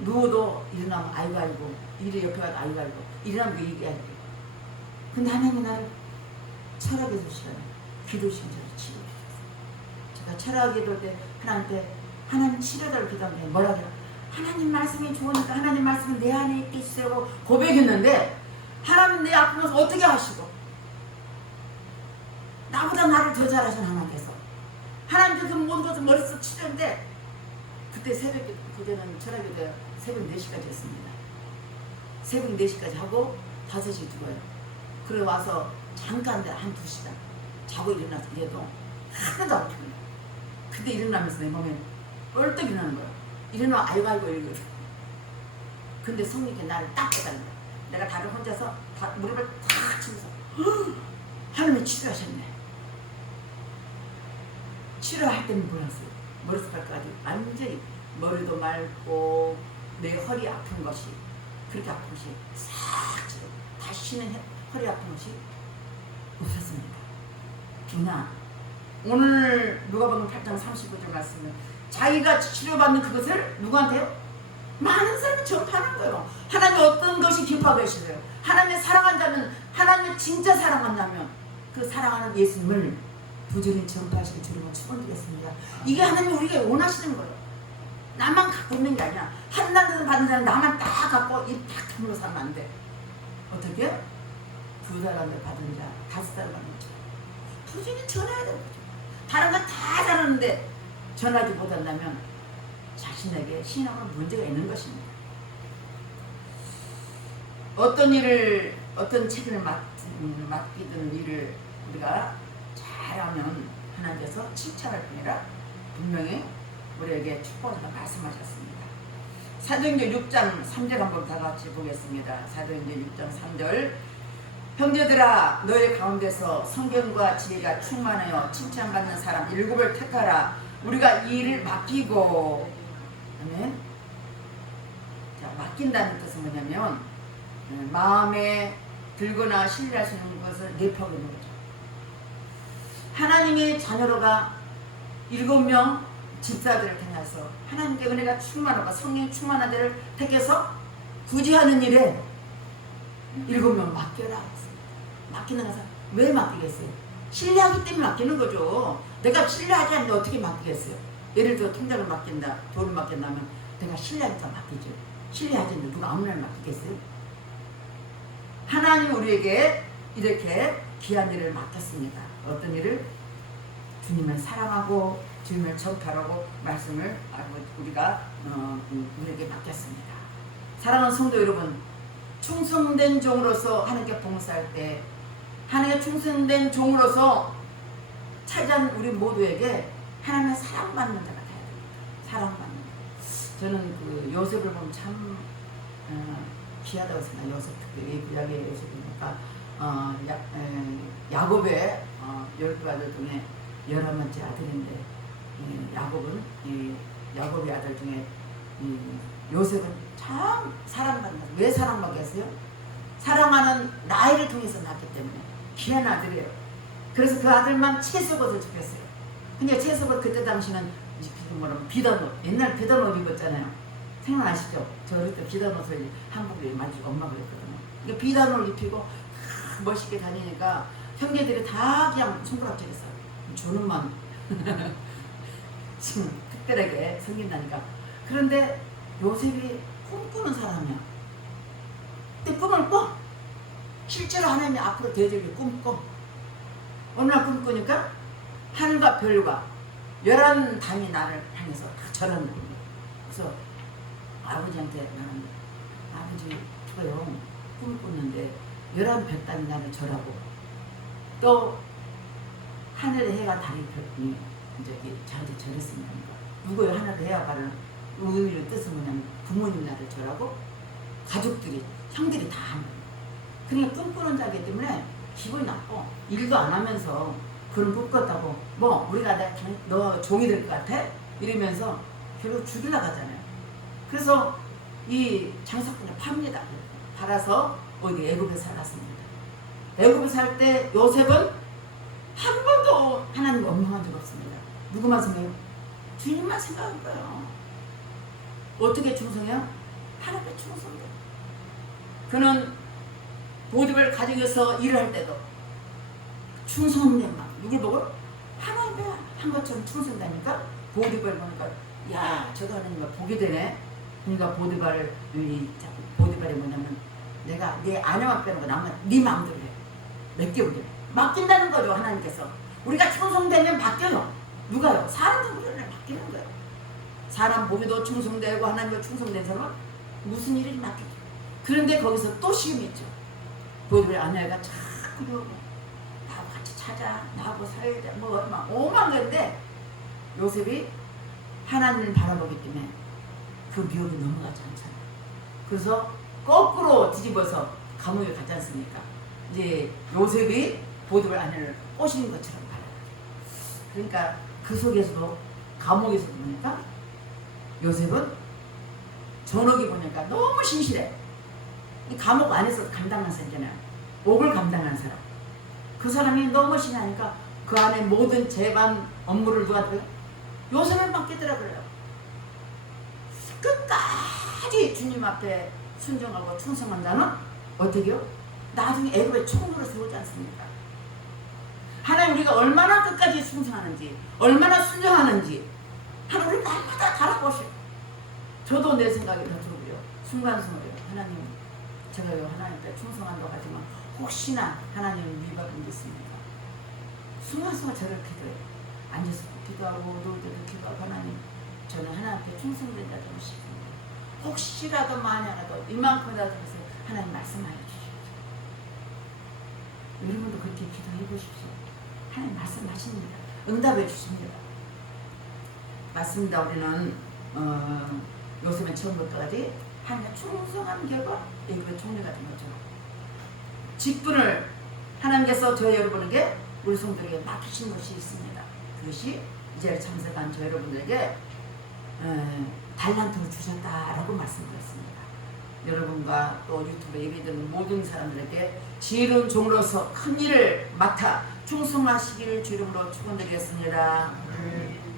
누워도 일어나면 아이고 일이 옆에 가도 아이고 일어나면 얘기하고. 근데 하나님이 나를 철학의 도시라는 기도 신자로 치료해주셨어요. 제가 철학 기도할 때 하나님한테 하나님 치료자를 기도하면 뭐라 그래요? 하나님 말씀이 좋으니까 하나님 말씀은 내 안에 있게 있어요 고백했는데 하나님 내 아픈 것을 어떻게 하시고 나보다 나를 더 잘하신 하나님께서 하나님께서 그 모든 것을 머릿속 치료인데 그때 새벽에 그때는 철학기도 새벽 4시까지 했습니다. 새벽 4시까지 하고 5시에 죽어요. 그래 와서 잠깐 한 2시간 자고 일어나서 이래도 하나도 안 피곤해. 근데 일어나면서 내 몸에 뻘떡 일어나는 거야. 일어나 아이고 이러고. 근데 성령이 나를 딱 깨달은 거야. 내가 다들 혼자서 무릎을 탁 치면서 하나님이 치료하셨네. 치료할 때는 몰랐어요. 머리에서 발까지 완전히 머리도 맑고 내 허리 아픈 것이 그렇게 아픈 것이 싹 치료. 다시는 허리 아픈 것이 없었습니다. 누나 오늘 누가복음 8장 39절 말씀은 자기가 치료받는 그것을 누구한테요? 많은 사람이 전파하는 거예요. 하나님이 어떤 것이 기뻐하고 계시세요? 하나님의 사랑한다면 하나님의 진짜 사랑한다면 그 사랑하는 예수님을 부지런히 전파하시길 주님을 축원드리겠습니다. 이게 하나님이 우리가 원하시는 거예요. 나만 갖고 있는 게 아니야. 한 달을 받은 사람 나만 딱 갖고 입딱 다물어 살면 안 돼. 어떻게? 2달란트 받은 자, 5달 받은 자 부지런히 전해야 되는 거죠. 다른 건 다 잘하는데 전하지 못한다면 자신에게 신앙은 문제가 있는 것입니다. 어떤 책임을 맡기든 일을 우리가 잘하면 하나님께서 칭찬할 뿐이라 분명히 우리에게 축복한다 말씀하셨습니다. 사도행전 6장 3절 한번 다 같이 보겠습니다. 사도행전 6장 3절. 형제들아 너희 가운데서 성경과 지혜가 충만하여 칭찬받는 사람 7을 택하라. 우리가 이 일을 맡기고. 아멘. 자, 맡긴다는 뜻은 뭐냐면 마음에 들거나 신뢰할 수 있는 것을 내포하고 있는 거죠. 하나님의 자녀로가 7명 집사들을 택해서 하나님께 은혜가 충만하고 성령이 충만한 데를 택해서 굳이 하는 일에 7명 맡겨라. 맡기는 것은 왜 맡기겠어요? 신뢰하기 때문에 맡기는 거죠. 내가 신뢰하지 않는데 어떻게 맡기겠어요? 예를 들어 통장을 맡긴다, 돈을 맡긴다면 내가 신뢰하니까 맡기죠. 신뢰하지 않는데 누가 아무나 맡기겠어요? 하나님 우리에게 이렇게 귀한 일을 맡겼습니다. 어떤 일을? 주님을 사랑하고 주님을 전파하고 말씀을 우리가 우리에게 맡겼습니다. 사랑하는 성도 여러분, 충성된 종으로서 하나님께 봉사할 때 하나님의 충성된 종으로서 차지한 우리 모두에게 하나님의 사랑받는 자가 돼야 됩니다. 사랑받는 자. 저는 그 요셉을 보면 참 귀하다고 생각해요. 요셉 특별히 구약의 요셉이니까 야곱의 12 아들 중에 11번째 아들인데 야곱의 아들 중에 요셉은 참 사랑받는 거예요. 왜 사랑받겠어요? 사랑하는 나이를 통해서 낳기 때문에 귀한 아들이에요. 그래서 그 아들만 채석옷을 주겠어요. 근데 채석옷 그때 당시는 뭐라면 비단옷, 옛날 비단옷 입었잖아요. 생각나시죠? 저 어릴 때 비단옷을 한복에 많이 엄마가 입거든요. 그러니까 비단옷을 입히고 멋있게 다니니까 형제들이 다 그냥 손가락질했어요. 저는만 지금 특별하게 생긴다니까. 그런데 요셉이 꿈꾸는 사람이야. 근데 꿈을 꿔. 실제로 하나님이 앞으로 대적을 꿈꿔. 어느 날 꿈꾸니까 하늘과 별과 11담이 나를 향해서 다 절하는 거예요. 그래서 아버지한테 나는 아버지 저요 꿈을 꿨는데 11별담이 나를 절하고 또 하늘의 해가 달이 별이 이제 저한테 절했습니다. 누구요? 하늘의 해와 달은 의미를 뜻은 뭐냐면 부모님 나를 절하고 가족들이 형들이 다 하는 거예요. 그러니까 꿈꾸는 자이기 때문에 기분이 나빠. 일도 안 하면서 그런 꿈 꿨다고 뭐 우리가 너 종이 될 것 같아? 이러면서 결국 죽이려 가잖아요. 그래서 이 장사꾼을 팝니다. 팔아서 어디 애굽에 살았습니다. 애굽에 살 때 요셉은 한 번도 하나님 원망한 적 없습니다. 누구만 생각해요? 주님만 생각한 거예요. 어떻게 충성해요? 하나님께 충성해요. 그는 보디발 가정에서 일을 할 때도 충성된 마음. 누굴 보고? 하나님께 한 것처럼 충성다니까 보디발 보니까 야 저거 하나님과 보게 되네. 그러니까 보디발이 뭐냐면 내가 네 아내만 빼는 거 나면 네 마음대로 해. 맡겨보게. 맡긴다는 거죠. 하나님께서. 우리가 충성되면 맡겨요. 누가요? 사람도 우리를 맡기는 거예요. 사람 보기도 충성되고 하나님과 충성된 사람은 무슨 일을 맡기죠. 그런데 거기서 또 시험이 있죠. 보디발 아내가 자꾸 나하고 같이 찾아. 나하고 살자. 뭐 얼마 오만 건데 요셉이 하나님을 바라보기 때문에 그 미혹이 넘어가지 않잖아요. 그래서 거꾸로 뒤집어서 감옥에 가지 않습니까? 이제 요셉이 보디발 아내를 꼬시는 것처럼 바라봐요. 그러니까 그 속에서도 감옥에서도 보니까 요셉은 전옥이 보니까 너무 신실해. 이 감옥 안에서 감당한 사람이잖아요. 옥을 감당한 사람. 그 사람이 너무 신하니까 그 안에 모든 재반 업무를 누구한테 요셉을 맡기더라고요. 끝까지 주님 앞에 순종하고 충성한 자는 어떻게요? 나중에 애굽의 총으로 세우지 않습니까? 하나님 우리가 얼마나 끝까지 충성하는지 얼마나 순종하는지 하나님 우리 날마다 달아보시오. 저도 내 생각이 더 들고요. 순간순간으로 하나님 제가요 하나님께 충성한다고 하지만 혹시나 하나님 위박은 있습니까? 순간순간 저를 기도해요. 앉아서 기도하고 누울 때도 기도하고 하나님 저는 하나님께 충성된 자 되고 싶습니다. 혹시라도 만약라도 이만큼이라도 해서 하나님 말씀하여 주십시오. 여러분도 그렇게 기도해 보십시오. 하나님 말씀하십니다. 응답해 주십니다. 맞습니다. 우리는 요즘엔 처음부터까지 하나님의 충성한 결과 예배의 총리가 된 거죠. 직분을 하나님께서 저 여러분에게 우리 성도에게 맡기신 것이 있습니다. 그것이 이 자리에 참석한 저 여러분들에게 달란트를 주셨다라고 말씀드렸습니다. 여러분과 또 유튜브 예배드리는 모든 사람들에게 지혜로운 종으로서 큰 일을 맡아 충성하시길 주 이름으로 축원드리겠습니다.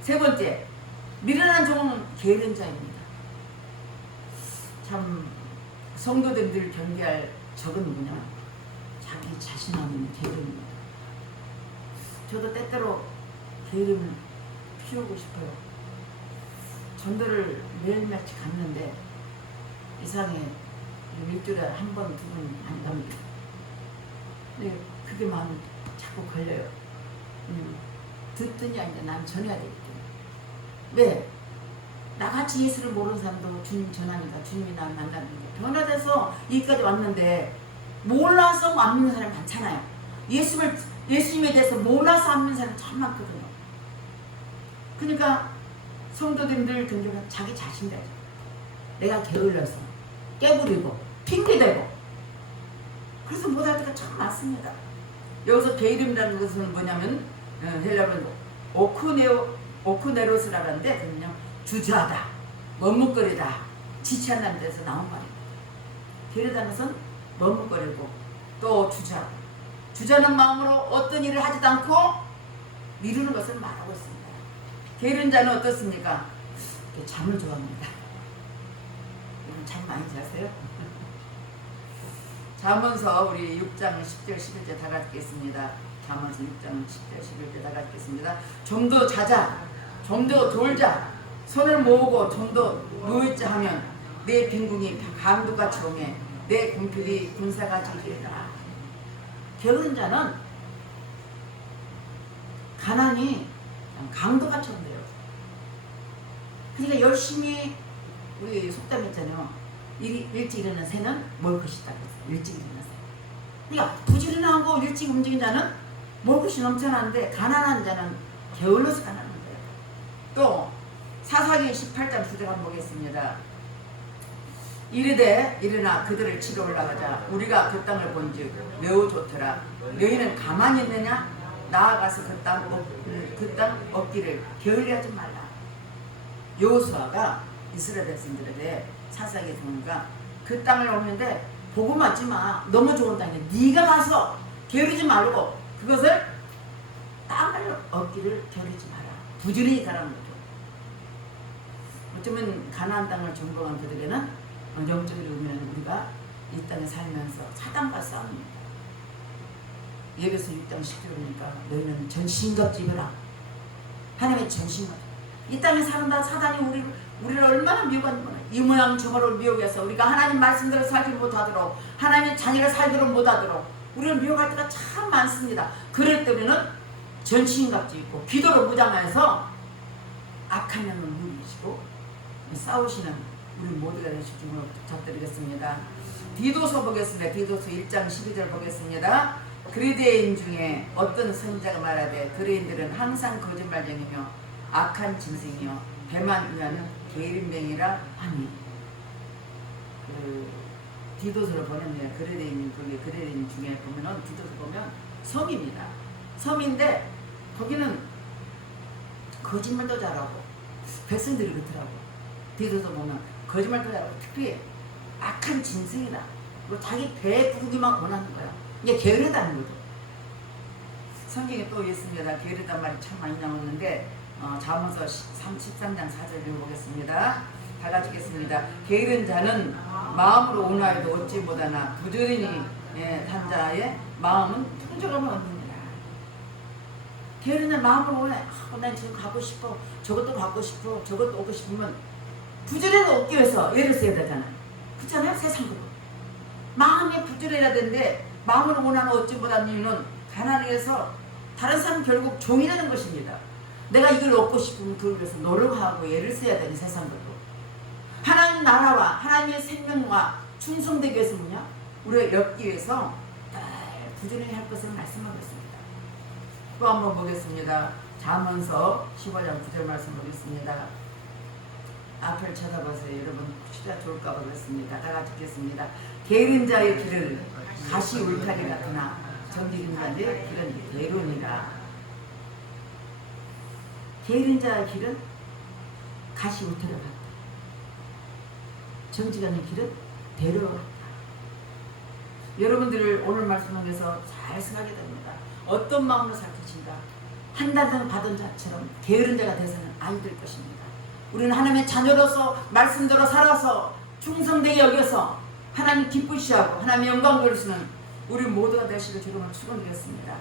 세 번째, 미련한 종은 게으른 자입니다. 참 성도들이 늘 경계할 적은 뭐냐? 자기 자신 없는 게으름입니다. 저도 때때로 게으름을 피우고 싶어요. 전도를 매일같이 갔는데 이상해 일주일에 한 번, 두 번 안 갑니다. 근데 그게 마음이 자꾸 걸려요. 듣더니 이제 난 전해야 되기 때문에. 왜? 나같이 예수를 모르는 사람도 주님 전하니까 주님이 나 만나는 게 변화돼서 여기까지 왔는데 몰라서 안 믿는 사람이 많잖아요. 예수님에 대해서 몰라서 안 믿는 사람이 참 많거든요. 그러니까 성도들이 늘 경계가 자기 자신들. 내가 게을러서 깨부리고 핑계대고 그래서 못할 때가 참 많습니다. 여기서 게으름이라는 것은 뭐냐면 헬라어로 오크네로스라는데 그러면요 주저하다, 머뭇거리다, 지체한다는 데서 나온 말입니다. 게으르다는 것은 머뭇거리고 또 주저하는 마음으로 어떤 일을 하지도 않고 미루는 것을 말하고 있습니다. 게으른 자는 어떻습니까? 잠을 좋아합니다. 여러분 잠 많이 자세요? 잠언서 우리 6장 10절 11절 다 같이 읽겠습니다. 잠언서 6장 10절 11절 다 같이 읽겠습니다. 좀 더 자자, 좀 더 돌자, 손을 모으고 좀 더 누울자 하면 내 빈궁이 강도같이 오매 내 궁핍이 군사같이 되리라. 게으른 자는 가난이 강도같이 온대요. 그러니까 열심히 우리 속담 있잖아요. 일찍 일어나는 새는 먹을 것이 있다고 했어요. 일찍 일어나는 새. 그러니까 부지런하고 일찍 움직인 자는 먹을 것이 넘쳐나는데 가난한 자는 게을러서 가난한 거예요. 또 사사기 18장 9절 한번 보겠습니다. 이르되 일어나 그들을 치러 올라가자. 우리가 그 땅을 본즉 매우 좋더라. 너희는 가만히 있느냐? 나아가서 그 땅 얻기를 게을리하지 말라. 여호수아가 이스라엘 백성들에게 사사기 종가 그 땅을 오는데 보고 맞지 마. 너무 좋은 땅인데 네가 가서 게으르지 말고 그것을 땅을 얻기를 게으르지 마라. 부지런히 가라는 거죠. 어쩌면 가나안 땅을 정복한 그들에게는 영적으로 보면 우리가 이 땅에 살면서 사단과 싸웁니다. 예배서 6장 10절이니까 너희는 전신갑주 입어라. 하나님의 전신갑주. 이 땅에 사는다 사단이 우리를 얼마나 미혹하는구나. 이 모양 저거를 미혹해서 우리가 하나님 말씀대로 살지 못하도록 하나님의 자녀가 살도록 못하도록 우리를 미혹할 때가 참 많습니다. 그럴 때 우리는 전신갑주 입고 기도로 무장해서 악한 영을 물리시고 싸우시는 우리 모두가 되실 줄로 부탁드리겠습니다. 디도서 보겠습니다. 디도서 1장 12절 보겠습니다. 그리스도인 중에 어떤 선자가 말하되 그리스도인들은 항상 거짓말쟁이며 악한 짐승이며 배만 위하는 게으름뱅이라 하니. 디도서를 보내면 그리스도인 중에 보면은 디도서 보면 섬입니다. 섬인데 거기는 거짓말도 잘하고 백성들이 그렇더라고. 디도서 보면 거짓말도 잘하고 특히 악한 짐승이다. 그리고 자기 배에 부르기만 원하는 거야. 이게 게으르다는 거죠. 성경에 또 있습니다. 게으르단 말이 참 많이 나오는데 잠언서 13장 4절 읽어보겠습니다. 다 같이 읽겠습니다. 게으른 자는 마음으로 온화해도 얻지 못하나 부지런히 한 자의 마음은 풍족함을 얻느니라. 게으른 자 마음으로 온화해. 난 지금 가고 싶어. 저것도 갖고 싶어. 저것도 얻고 싶으면 부지런히 얻기 위해서 애를 써야 되잖아. 그렇잖아요? 세상으로. 마음이 부지런해야 되는데 마음으로 원하는 얻지 못하는 이유는 가난해서 다른 사람 결국 종이 되는 것입니다. 내가 이걸 얻고 싶으면 그걸 위해서 노력하고 애를 써야 되는 세상으로. 하나님 나라와 하나님의 생명과 충성되기 위해서 뭐냐? 우리가 얻기 위해서 부지런히 할 것을 말씀하고 있습니다. 또 한번 보겠습니다. 잠언서 15장 9절 말씀 보겠습니다. 앞을 쳐다보세요. 여러분 혹시나 좋을까봐 그렇습니다. 다 같이 읽겠습니다. 게으른 자의 길을 가시 울타리 같으나 정직인 자의 길은 대론이라. 게으른 자의 길은 가시 울타리 같다. 정직하는 길은 대로 같다. 여러분들 오늘 말씀에서 잘 생각이 됩니다. 어떤 마음으로 살 것인가. 한다든 받은 자처럼 게으른 자가 되서는 안 될 것입니다. 우리는 하나님의 자녀로서 말씀대로 살아서 충성되게 여겨서 하나님 기쁘시하고 하나님의 영광 돌리시는 우리 모두가 되시길 주님을 축원드리겠습니다.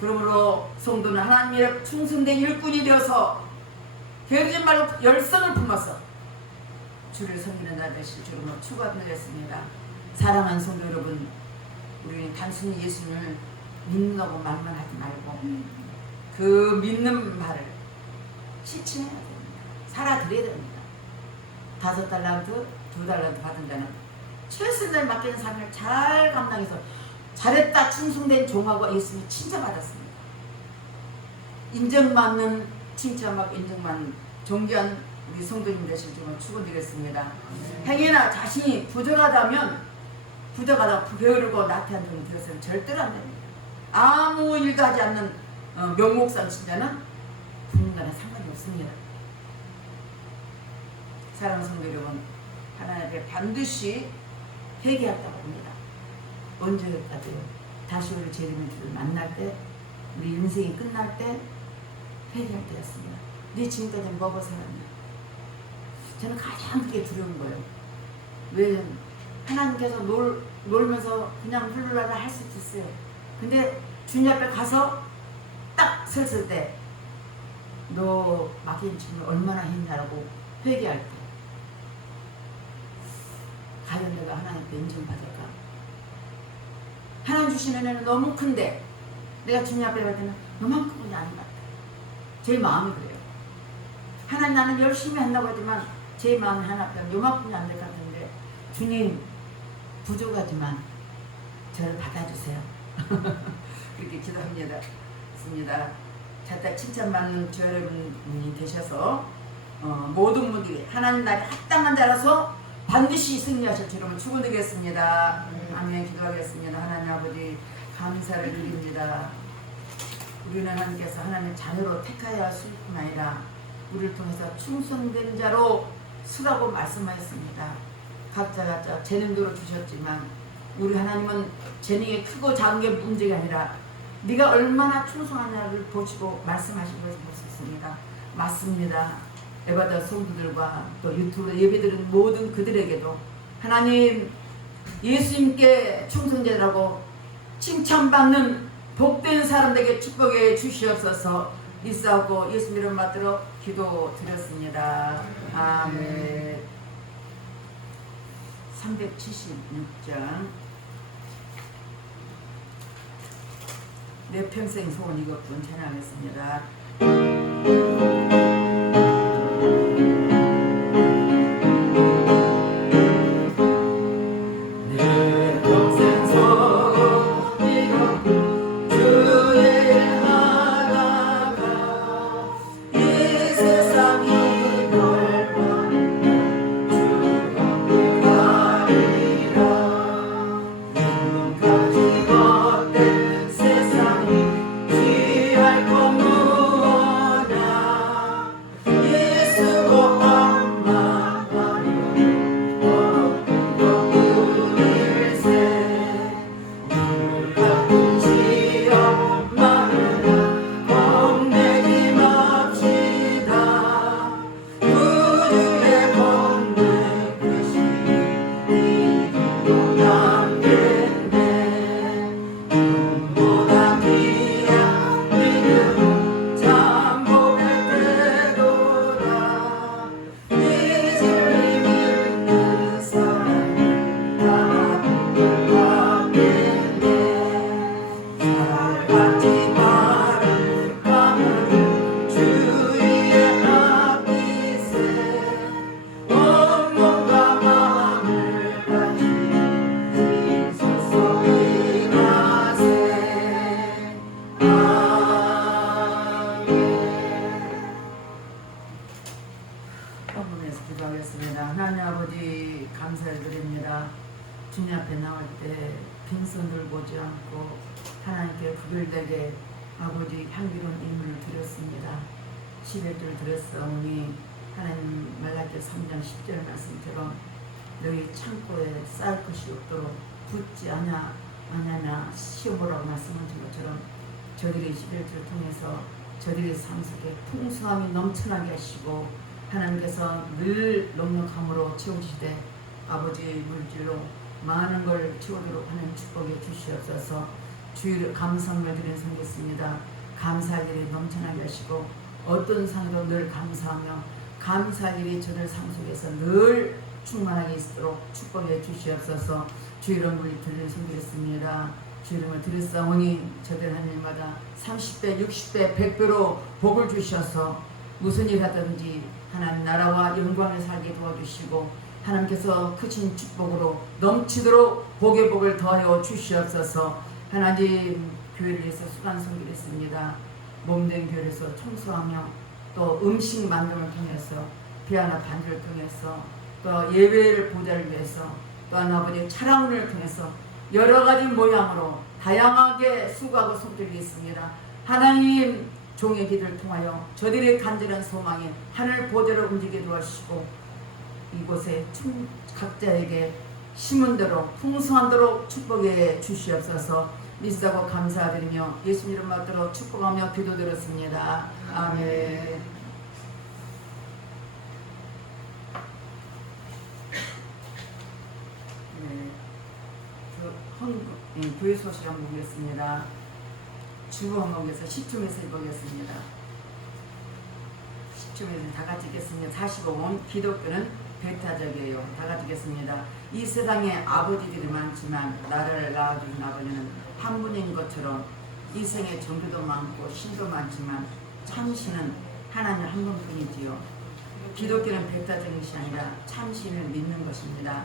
그러므로 성도는 하나님의 충성된 일꾼이 되어서 게으르지 말고 열성을 품어서 주를 섬기는 자 되시길 주님을 축원드리겠습니다. 사랑하는 성도 여러분, 우리는 단순히 예수님을 믿는다고 말만 하지 말고 그 믿는 말을 실천해야 됩니다. 살아드려야 됩니다. 5달란트, 2달란트 받은 자는 최선을 맡기는 삶을 잘 감당해서 잘했다 충성된 종하고 예수님이 칭찬받았습니다. 인정받는 칭찬받고 인정받는 존귀한 우리 성도님 되실 줄을 축원드리겠습니다. 행여나 자신이 부족하다가 게으르고 나태한 종이 되어서는 절대로 안 됩니다. 아무 일도 하지 않는 명목상 신자는 부모간에 상관이 없습니다. 사랑하는 성도 여러분, 하나님 앞에 반드시 회개했다고 합니다. 언제까지요? 다시 우리 재림의 주를 만날 때, 우리 인생이 끝날 때 회개할 때였습니다. 네 지금까지 뭐고 살았냐? 저는 가장 그게 두려운 거예요. 왜? 하나님께서 놀면서 그냥 훌훌하다 할 수도 있어요. 근데 주님 앞에 가서 딱 섰을 때 너 맡긴 짐을 얼마나 했냐라고 회개할 때 과연 내가 하나님께 인정받을까? 하나님 주신 은혜는 너무 큰데 내가 주님 앞에 갈 때는 요만큼은 아닌 것 같아. 제 마음이 그래요. 하나님 나는 열심히 한다고 하지만 제 마음이 하나님 앞에 요만큼이 안 될 것 같은데 주님 부족하지만 저를 받아주세요. 그렇게 기도합니다. 자다 칭찬받는 저 여러분이 되셔서 모든 분들이 하나님 나라에 합당한 자라서 반드시 승리하실 주님을 축원드리겠습니다. 아멘. 기도하겠습니다. 하나님 아버지 감사를 드립니다. 우리는 하나님께서 하나님의 자녀로 택하여 하실 뿐 아니라 우리를 통해서 충성된 자로 쓰라고 말씀하였습니다. 각자 재능대로 주셨지만 우리 하나님은 재능이 크고 작은 게 문제가 아니라 네가 얼마나 충성하냐를 보시고 말씀하신 것을 볼 수 있습니다. 맞습니다. 에바다 성도들과 또 유튜브 예배드리는 모든 그들에게도 하나님 예수님께 충성되라고 칭찬받는 복된 사람들에게 축복해 주시옵소서. 있사오고 예수님 이름 받들어 기도 드렸습니다. 아멘. 376장 내 평생 소원 이것뿐 찬양하겠습니다. 하나님께 구별되게 아버지 향기로운 인문을 드렸습니다. 11조를 드렸사오니 하나님 말라기서 3장 10절 말씀처럼 너희 창고에 쌓을 것이 없도록 붙지 않냐나 시험보라고 말씀하신 것처럼 저들의 11조를 통해서 저들의 삶 속에 풍성함이 넘쳐나게 하시고 하나님께서 늘 넉넉함으로 채우시되 아버지의 물질로 많은 걸 채우도록 하는 축복에 주시옵소서. 주의를 감사함을 드리는 성겠습니다. 감사할 일이 넘쳐나게 하시고 어떤 상도 늘 감사하며 감사할 일이 저들 삶 속에서 늘 충만하게 있도록 축복해 주시옵소서. 주 이름 불리 드리는 성겠습니다. 주 이름을 드렸사오니 저들 하늘마다 30배, 60배, 100배로 복을 주셔서 무슨 일 하든지 하나님 나라와 영광을 살게 도와주시고 하나님께서 크신 축복으로 넘치도록 복의 복을 더하여 주시옵소서. 하나님 교회를 위해서 수간 섬기겠습니다. 몸된 교회에서 청소하며 또 음식 만듦을 통해서 피아나 반주를 통해서 또 예배를 보좌를 위해서 또한 아버지의 차량운을 통해서 여러 가지 모양으로 다양하게 수고하고 섬기겠습니다. 하나님 종의 기도를 통하여 저들의 간절한 소망에 하늘 보좌를 움직이게 도와주시고 이곳에 각자에게 심은대로 풍성한대로 축복해 주시옵소서. 믿사고 감사드리며 예수 이름 받들어 축복하며 기도드렸습니다. 아멘. 네, 교회 소식 한번 보겠습니다. 주부 항목에서 10층에서 보겠습니다. 10층에서 다 같이 읽겠습니다. 45번 기독교는 배타적이에요. 다 같이 읽겠습니다. 이 세상에 아버지들이 많지만 나를 낳아준 아버지는 한 분인 것처럼 이 생에 종교도 많고 신도 많지만 참신은 하나님 한 분뿐이지요. 기독교는 배타적인 것이 아니라 참신을 믿는 것입니다.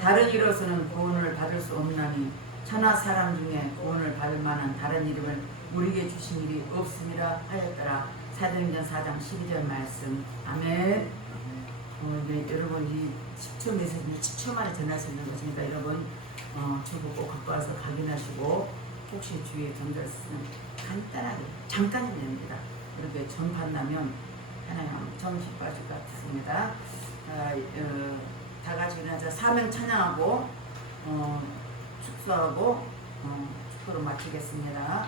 다른 이로서는 구원을 받을 수 없나니 천하 사람 중에 구원을 받을 만한 다른 이름을 우리에게 주신 일이 없음이라 하였더라. 사도행전 4장 12절 말씀. 아멘. 여러분 이 10초 메시지는 10초 만에 전할 수 있는 것입니다. 여러분 주보 꼭 갖고 와서 확인하시고 혹시 주위에 전달 쓰면 간단하게 잠깐이면 됩니다. 이렇게 전파한다면 하나님 정신 빠질 것 같습니다. 다 같이 일어나서 사명 찬양하고 축소하고 축소로 마치겠습니다.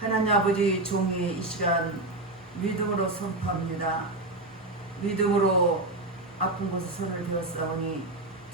하나님 아버지 종이 이 시간 믿음으로 선포합니다. 믿음으로 아픈 곳에 손을 대었사오니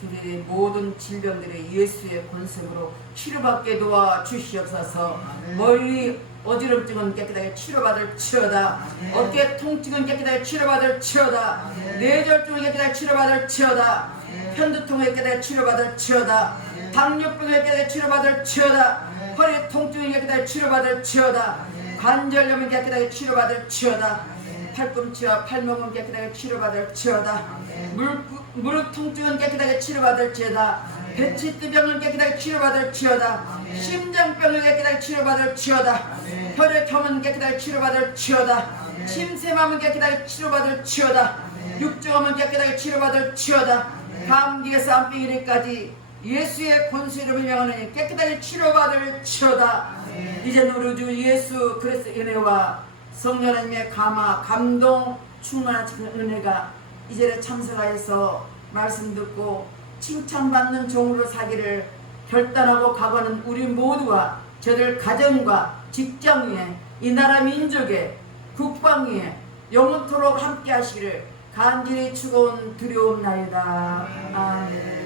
그들의 모든 질병들의 예수의 권세로 치료받게 도와주시옵소서. 머리 어지럼증은 깨끗하게 치료받을 치어다. 어깨 통증은 깨끗하게 치료받을 치어다. 뇌졸중은 깨끗하게 치료받을 치어다. 편두통을 깨끗하게 치료받을 치어다. 당뇨병을 깨끗하게 치료받을 치어다. 허리 통증이 깨끗하게 치료받을지어다. 관절염이 깨끗하게 치료받을지어다. 팔꿈치와 팔목은 깨끗하게 치료받을지어다. 무릎 통증은 깨끗하게 치료받을지어다. 배치뜨병은 깨끗하게 치료받을지어다. 심장병을 깨끗하게 치료받을지어다. 혈액염은 깨끗하게 치료받을지어다. 침샘암은 깨끗하게 치료받을지어다. 육종암은 깨끗하게 치료받을지어다. 감기에서 암병이리까지 예수의 권수 이름을 명하노니 깨끗하게 치료받을지어다. 이제 우리 주 예수 그리스도의 은혜와 성령 하나님의 감동 충만한 은혜가 이 자리에 참석하여서 말씀 듣고 칭찬받는 종으로 사기를 결단하고 각오하는 우리 모두와 저들 가정과 직장 위에 이 나라 민족의 국방 위에 영원토록 함께 하시기를 간절히 축원 드리옵나이다. 아멘.